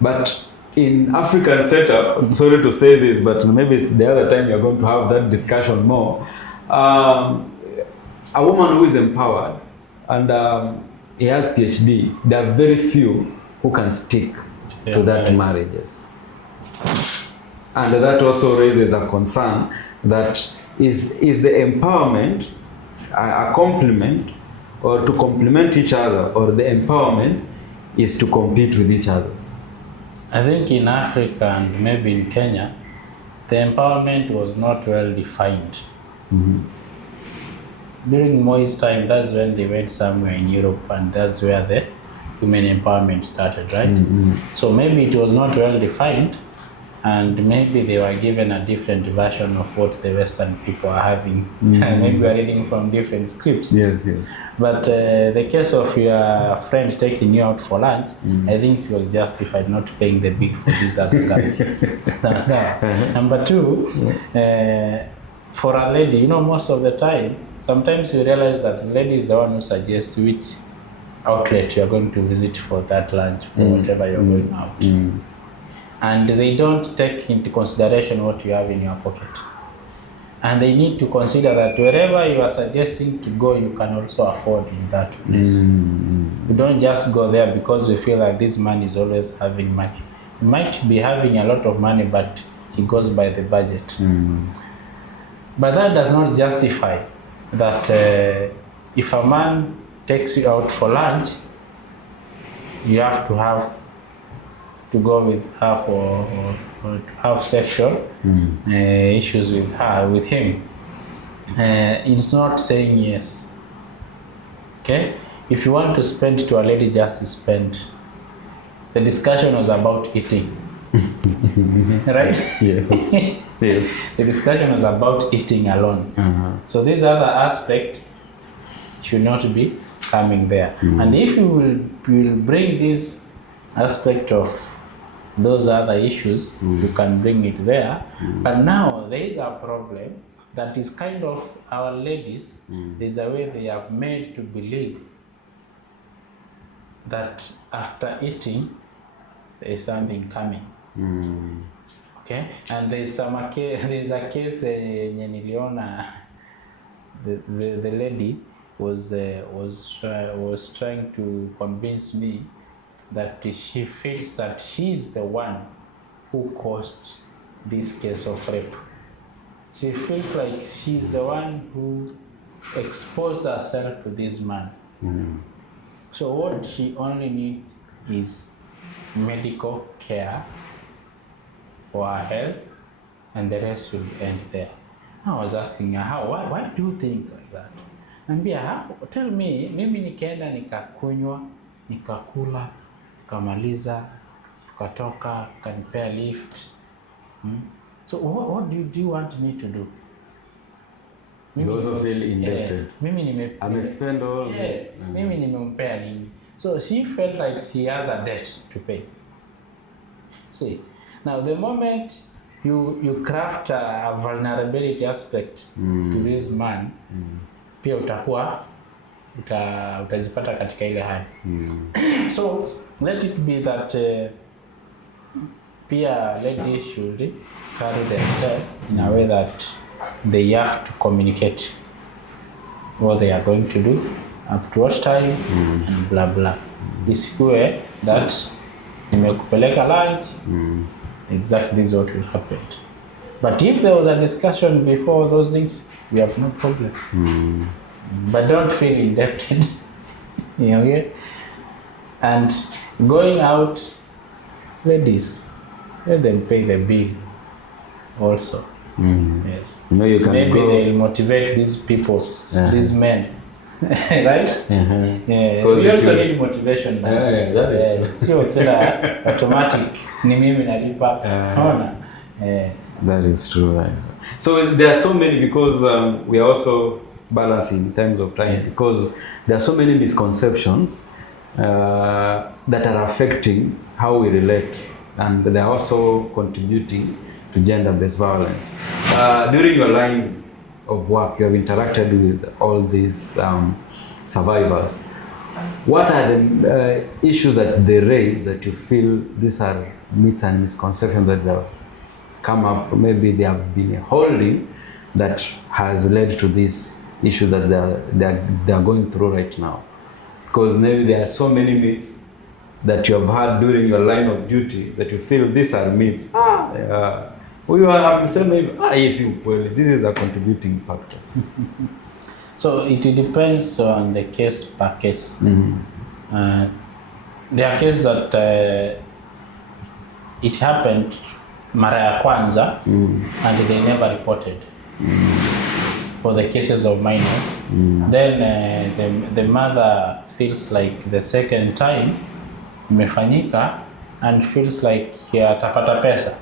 But in African setup, I'm sorry to say this, but maybe it's the other time you're going to have that discussion more. A woman who is empowered and he has PhD, there are very few who can stick to that marriages. And that also raises a concern that is the empowerment a complement or to complement each other, or the empowerment is to compete with each other? I think in Africa and maybe in Kenya, the empowerment was not well defined. During Moi's time, that's when they went somewhere in Europe, and that's where the women empowerment started, right? So maybe it was not well defined, and maybe they were given a different version of what the Western people are having. Maybe we're reading from different scripts. Yes. But the case of your friend taking you out for lunch, I think she was justified not paying the bill for these other guys. Number two, for a lady, most of the time, sometimes you realize that the lady is the one who suggests which outlet you're going to visit for that lunch or whatever you're going out. And they don't take into consideration what you have in your pocket. And they need to consider that wherever you are suggesting to go, you can also afford in that place. You don't just go there because you feel like this man is always having money. He might be having a lot of money, but he goes by the budget. But that does not justify that if a man takes you out for lunch, you have to go with her or to have sexual issues with him. It's not saying yes. Okay? If you want to spend to a lady, just spend. The discussion was about eating. Right? Yes. Yes. The discussion was about eating alone. So this other aspect should not be coming there. And if you will bring this aspect of those other issues, you can bring it there. But now there is a problem that is kind of our ladies, there's a way they have made to believe that after eating, there is something coming. Okay? And there's a case niliona the lady was trying to convince me that she feels that she is the one who caused this case of rape. She feels like she's the one who exposed herself to this man. So what she only needs is medical care for her health, and the rest will end there. I was asking her, why do you think like that? Nambia, tell me, mimi nikaenda nikakunywa, nikakula, nikamaliza, tukatoka, kanipea lift. So what do you want me to do? You also feel indebted. Mimi spend all this. Mimi nimempea nini? So she felt like she has a debt to pay. See, now the moment you craft a vulnerability aspect to this man, pia utajipata katika ile hali. So let it be that pia ladies should carry themselves in a way that they have to communicate what they are going to do, up to what time, and blah blah. Isikuwe that nimekupeleka lunch, exactly this is what will happen. But if there was a discussion before those things, we have no problem. But don't feel indebted. Okay? And going out, ladies, let them pay the bill also. Yes. You can maybe go. They'll motivate these people, these men. Right? Yeah. We also need motivation. That is sio kila automatic ni mimi nalipa. That is true. So there are so many, because we are also balancing in terms of time, because there are so many misconceptions that are affecting how we relate, and they are also contributing to gender-based violence. During your line of work, you have interacted with all these survivors. What are the issues that they raise that you feel these are myths and misconceptions that they have come up, maybe they have been holding, that has led to this issue that they are going through right now? Because maybe there are so many myths that you have had during your line of duty that you feel these are myths. This is a contributing factor. So it depends on the case per case. There are cases that it happened mara ya kwanza and they never reported. For the cases of minors, then the mother feels like the second time imefanyika and feels like atapata pesa.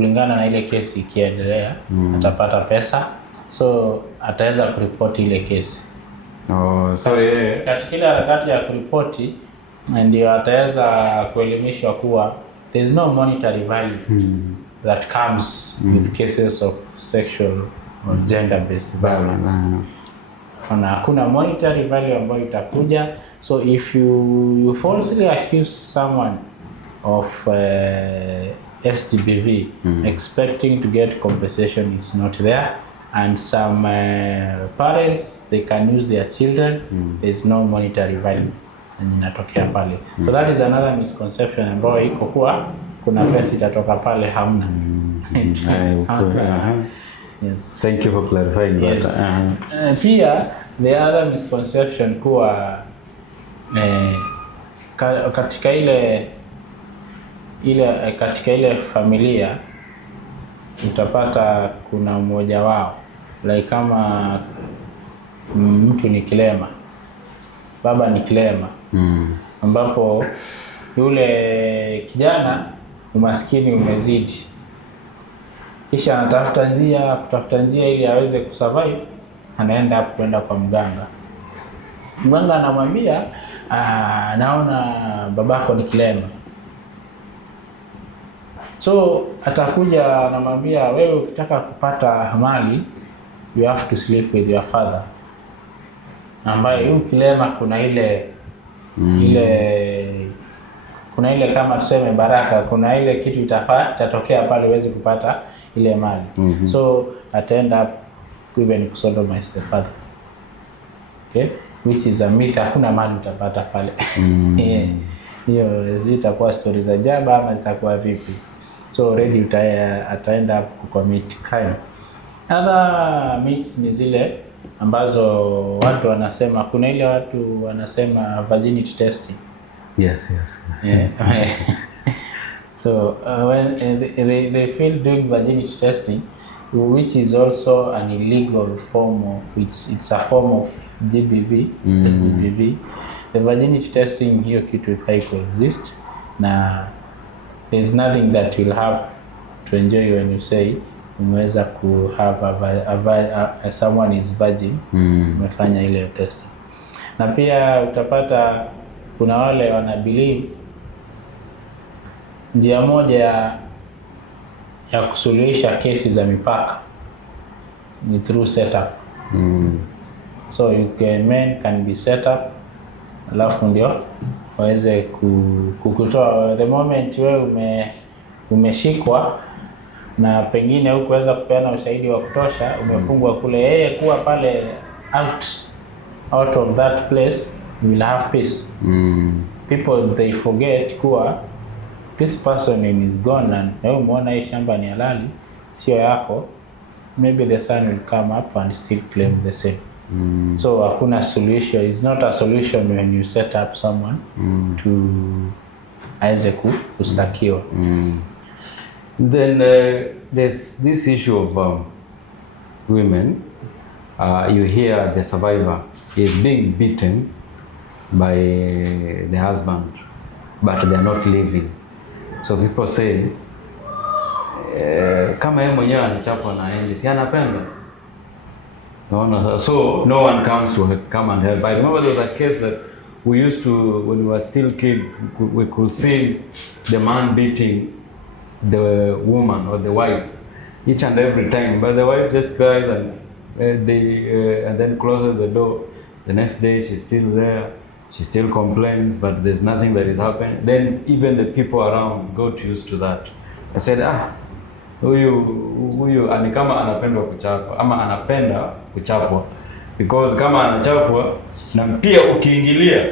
kulingana na ile kesi ikiendelea atapata pesa, so ataweza kuripoti ile kesi. So katika ile harakati ya kuripoti ndio ataweza kuelimishwa kuwa there is no monetary value that comes with cases of sexual or gender based violence. Hakuna monetary value ambayo itakuja. So if you falsely accuse someone of STBV expecting to get compensation is not there, and some parents they can use their children, there is no monetary value and inatokea pale. So that is another misconception ambayo iko kuwa kuna pesa itatoka pale, hamna. Yes. Thank you for clarifying that. Yes. Pia the other misconception kuwa katika ile familia utapata kuna mmoja wao, like kama mtu ni kilema, baba ni kilema, ambapo yule kijana umaskini umezidi, kisha kutafuta njia ili aweze kusurvive, anaenda kwenda kwa mganga. Mganga anamwambia naona babako ni kilema. So atakuja anamwambia, wewe ukitaka kupata mali you have to sleep with your father, ambaye huyu kilema kuna ile kama tuseme baraka, kuna ile kitu itatokea pale uweze kupata ile mali. So ataenda even kusodomize the father, okay, which is a myth. Hakuna mali utapata pale. Hiyo zitakuwa stories za jaba ama zitakuwa vipi? So already ataenda kucommit crime. Other myths ni zile ambazo watu wanasema, kuna ile watu wanasema virginity testing. Yes. So when they feel doing virginity testing, which is also an illegal form of, it's a form of GBV, SGBV. The virginity testing hiyo kitu haiko-exist, na there's nothing that you'll have to enjoy when you say umeweza ku have someone is virgin, umefanya ile testing. Na pia utapata kuna wale wana believe njia moja ya kusuluhisha kesi za mipaka ni through setup. So men can be set up, alafu ndio waweze kukutoa the moment wewe umeshikwa na pengine hukuweza kupeana ushahidi wa kutosha, umefungwa kule, yeye kuwa pale out of that place, you will have peace. People they forget kuwa this person is gone, and na umeona hii shamba ni halali, sio yako, maybe the son will come up and still claim the same. So hakuna solution. It's not a solution when you set up someone to aweze kustakiwa. Then there's this issue of women. You hear the survivor is being beaten by the husband, but they are not living. So people say, kama yeye mwenyewe anachapwa na yeye, si anapenda? No. So no one comes to come and help. I remember there was a case that we used to, when we were still kids, we could see the man beating the woman or the wife each and every time, but the wife just cries and then closes the door. The next day she's still there, she still complains, but there's nothing that is happening. Then even the people around got used to that. I said, huyu ani kama anapendwa kuchapwa ama anapenda kuchapwa, because kama anachapwa na pia ukiingilia,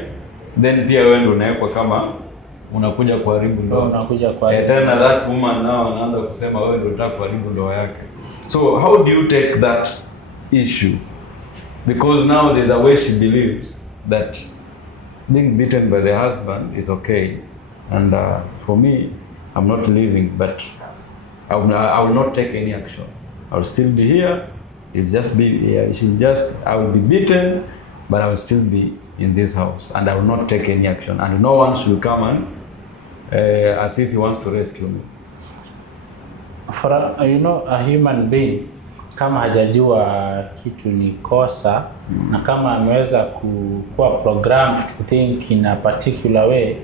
then pia wewe ndio unawekwa kama unakuja kuharibu ndoa. Tena that woman now anaanza kusema wewe ndio unataka kuharibu ndoa yake. So how do you take that issue? Because now there's a way she believes that being beaten by the husband is okay, and for me, I'm not leaving, but I will not take any action. I will still be here. It'll just be here. I will be beaten, but I will still be in this house, and I will not take any action. And no one should come and as if he wants to rescue me. for a human being, kama hajajua kitu ni kosa na kama ameweza kuwa programmed to think in a particular way,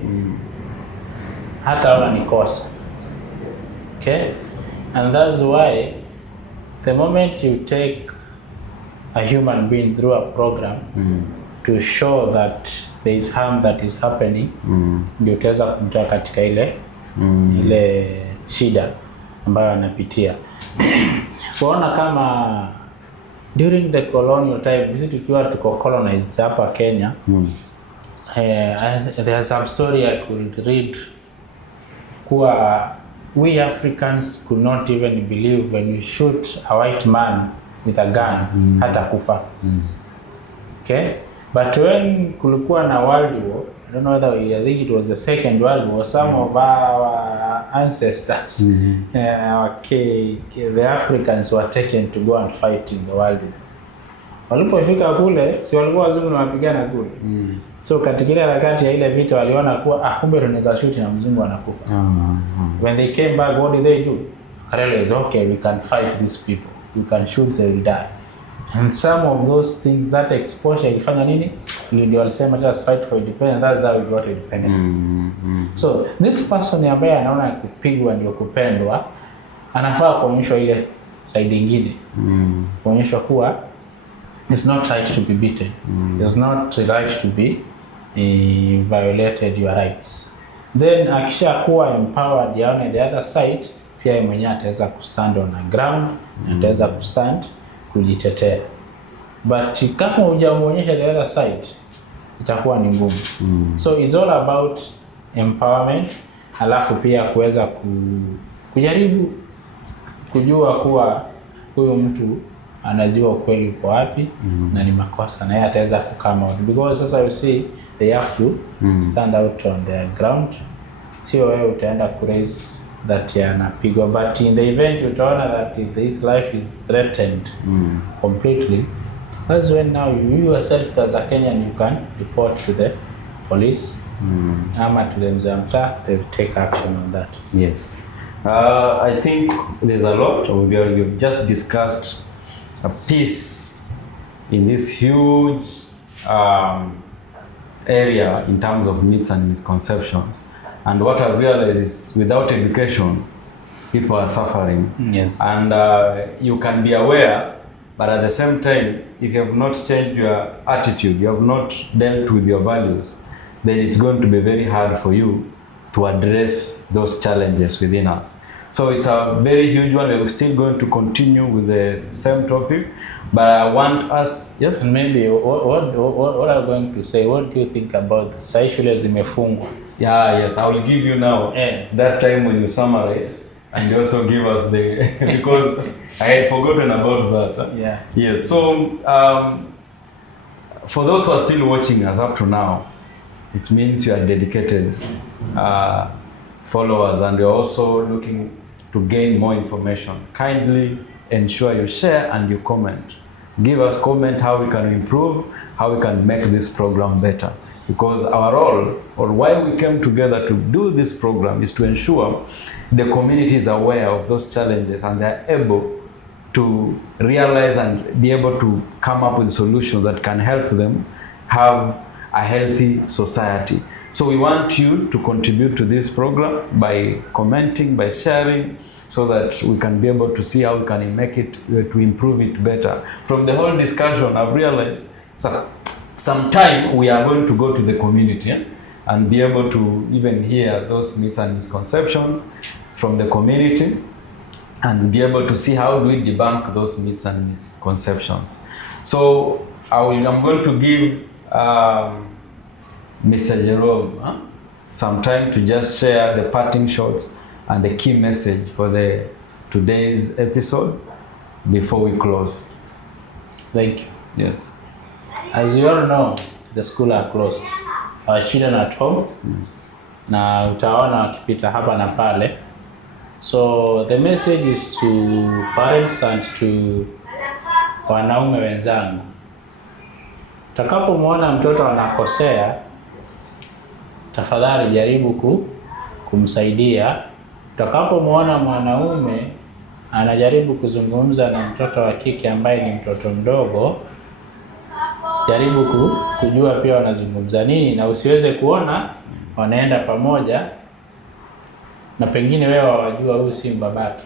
hata ona ni kosa. Okay? And that's why the moment you take a human being through a program to show that there is harm that is happening, ndio utaweza kumtoa katika ile shida ambayo anapitia. Waona kama during the colonial time, sisi tukiwa tuko colonized hapa Kenya, there's some story I could read kuwa we Africans could not even believe when you shoot a white man with a gun hata kufa. Okay? But when kulikuwa na World War, I don't know whether, I think it was the Second World War, some of our ancestors, the Africans were taken to go and fight in the World War. Walipofika kule, si walikuwa wazungu na wapigana kule. So katika ile harakati ya ile vita waliona kuwa kumbe tunaweza shoot na mzungu anakufa. When they came back, what did they do? They realized, okay, we can fight these people. We can shoot, they will die. And some of those things, that exposure ilifanya nini? Ndio walisema just fight for independence. That's how we got independence. So this person ambaye anaona kupigwa ndio kupendwa, anafaa kuonyeshwa ile side nyingine. Kuonyeshwa kuwa it's not right to be beaten. It's not right to be violated your rights. Then akisha kuwa empowered yaone the other side, pia mwenyewe ataweza kustand on a ground, ataweza kustand kujitetea. But kama hujamuonyesha the other side, itakuwa ni ngumu. So it's all about empowerment, alafu pia kuweza kujaribu kujua kuwa huyu mtu anajua ukweli uko wapi na ni makosa, na yeye ataweza kukama out. Because sasa you see, they have to stand out on their ground. Sio wewe utaenda kuraise that yanapigwa, but in the event utaona that this life is threatened completely, that's when now you yourself as a Kenyan, you can report to the police, ama to the mzamta, they will take action on that. Yes. I think there's a lot. We've just discussed a piece in this huge area in terms of myths and misconceptions. And what I've realized is without education, people are suffering. Yes. And you can be aware, but at the same time, if you have not changed your attitude, you have not dealt with your values, then it's going to be very hard for you to address those challenges within us. So it's a very huge one. We're still going to continue with the same topic, but I want us, yes? And maybe what I'm going to say, what do you think about the shule zimefungwa? Yeah, yes, I will give you now that time when you summarize, and you also give us the, because I had forgotten about that. Yeah. Yes, so for those who are still watching us up to now, it means you are dedicated followers, and you're also looking to gain more information. Kindly ensure you share and you comment. Give us comment how we can improve, how we can make this program better. Because our role, or why we came together to do this program, is to ensure the community is aware of those challenges and they're able to realize and be able to come up with solutions that can help them have a healthy society. So we want you to contribute to this program by commenting, by sharing, so that we can be able to see how we can make it, to improve it better. From the whole discussion, I've realized sometime we are going to go to the community and be able to even hear those myths and misconceptions from the community and be able to see how do we debunk those myths and misconceptions. So I'm going to give Mr. Jerome some time to just share the parting shots and the key message for today's episode before we close. Thank you. Yes. As you all know, the school are closed. Our children at home. Na utaona wakipita hapa na pale. So the message is to parents and to wanaume wenzangu. Utakapomwona mtoto anakosea, tafadhali jaribu kumsaidia. Utakapomwona mwanaume anajaribu kuzungumza na mtoto wa kike ambaye ni mtoto mdogo, jaribu kujua pia wanazungumza nini, na usiweze kuona wanaenda pamoja na pengine wewe wajua huyu si babake,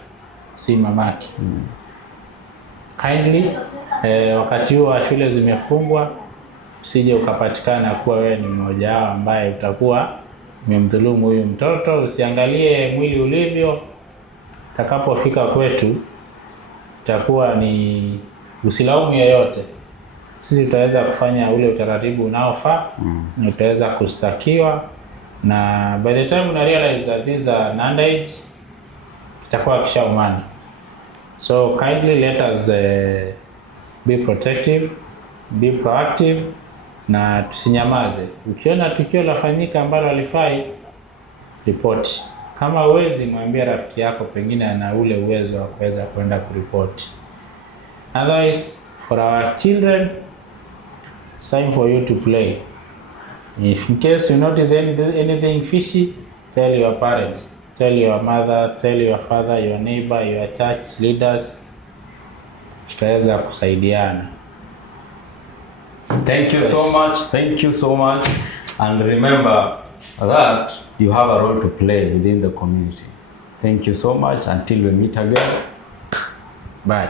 si mamake. Kindly wakati huo wa shule zimefungwa, usije ukapatikana kuwa wewe ni mmoja wao ambaye utakuwa umemdhulumu huyu mtoto. Usiangalie mwili ulivyo, utakapofika kwetu itakuwa ni usilaumu yeyote. Sisi tutaweza kufanya ule utaratibu unaofaa, na utaweza kustakiwa, na by the time una realize that these are non-age, itakuwa kishaumana. So kindly let us be protective, be proactive, na tusinyamaze. Ukiona tukio lafanyika ambalo halifai, report. Kama uwezi, mwambie rafiki yako, pengine ana ule uwezo wa kuweza kwenda kuripoti. Otherwise, for our children, it's time for you to play. If in case you notice anything fishy, tell your parents, tell your mother, tell your father, your neighbor, your church leaders. Tutaweza kusaidiana. Thank you so much. Thank you so much. And remember that you have a role to play within the community. Thank you so much. Until we meet again. Bye.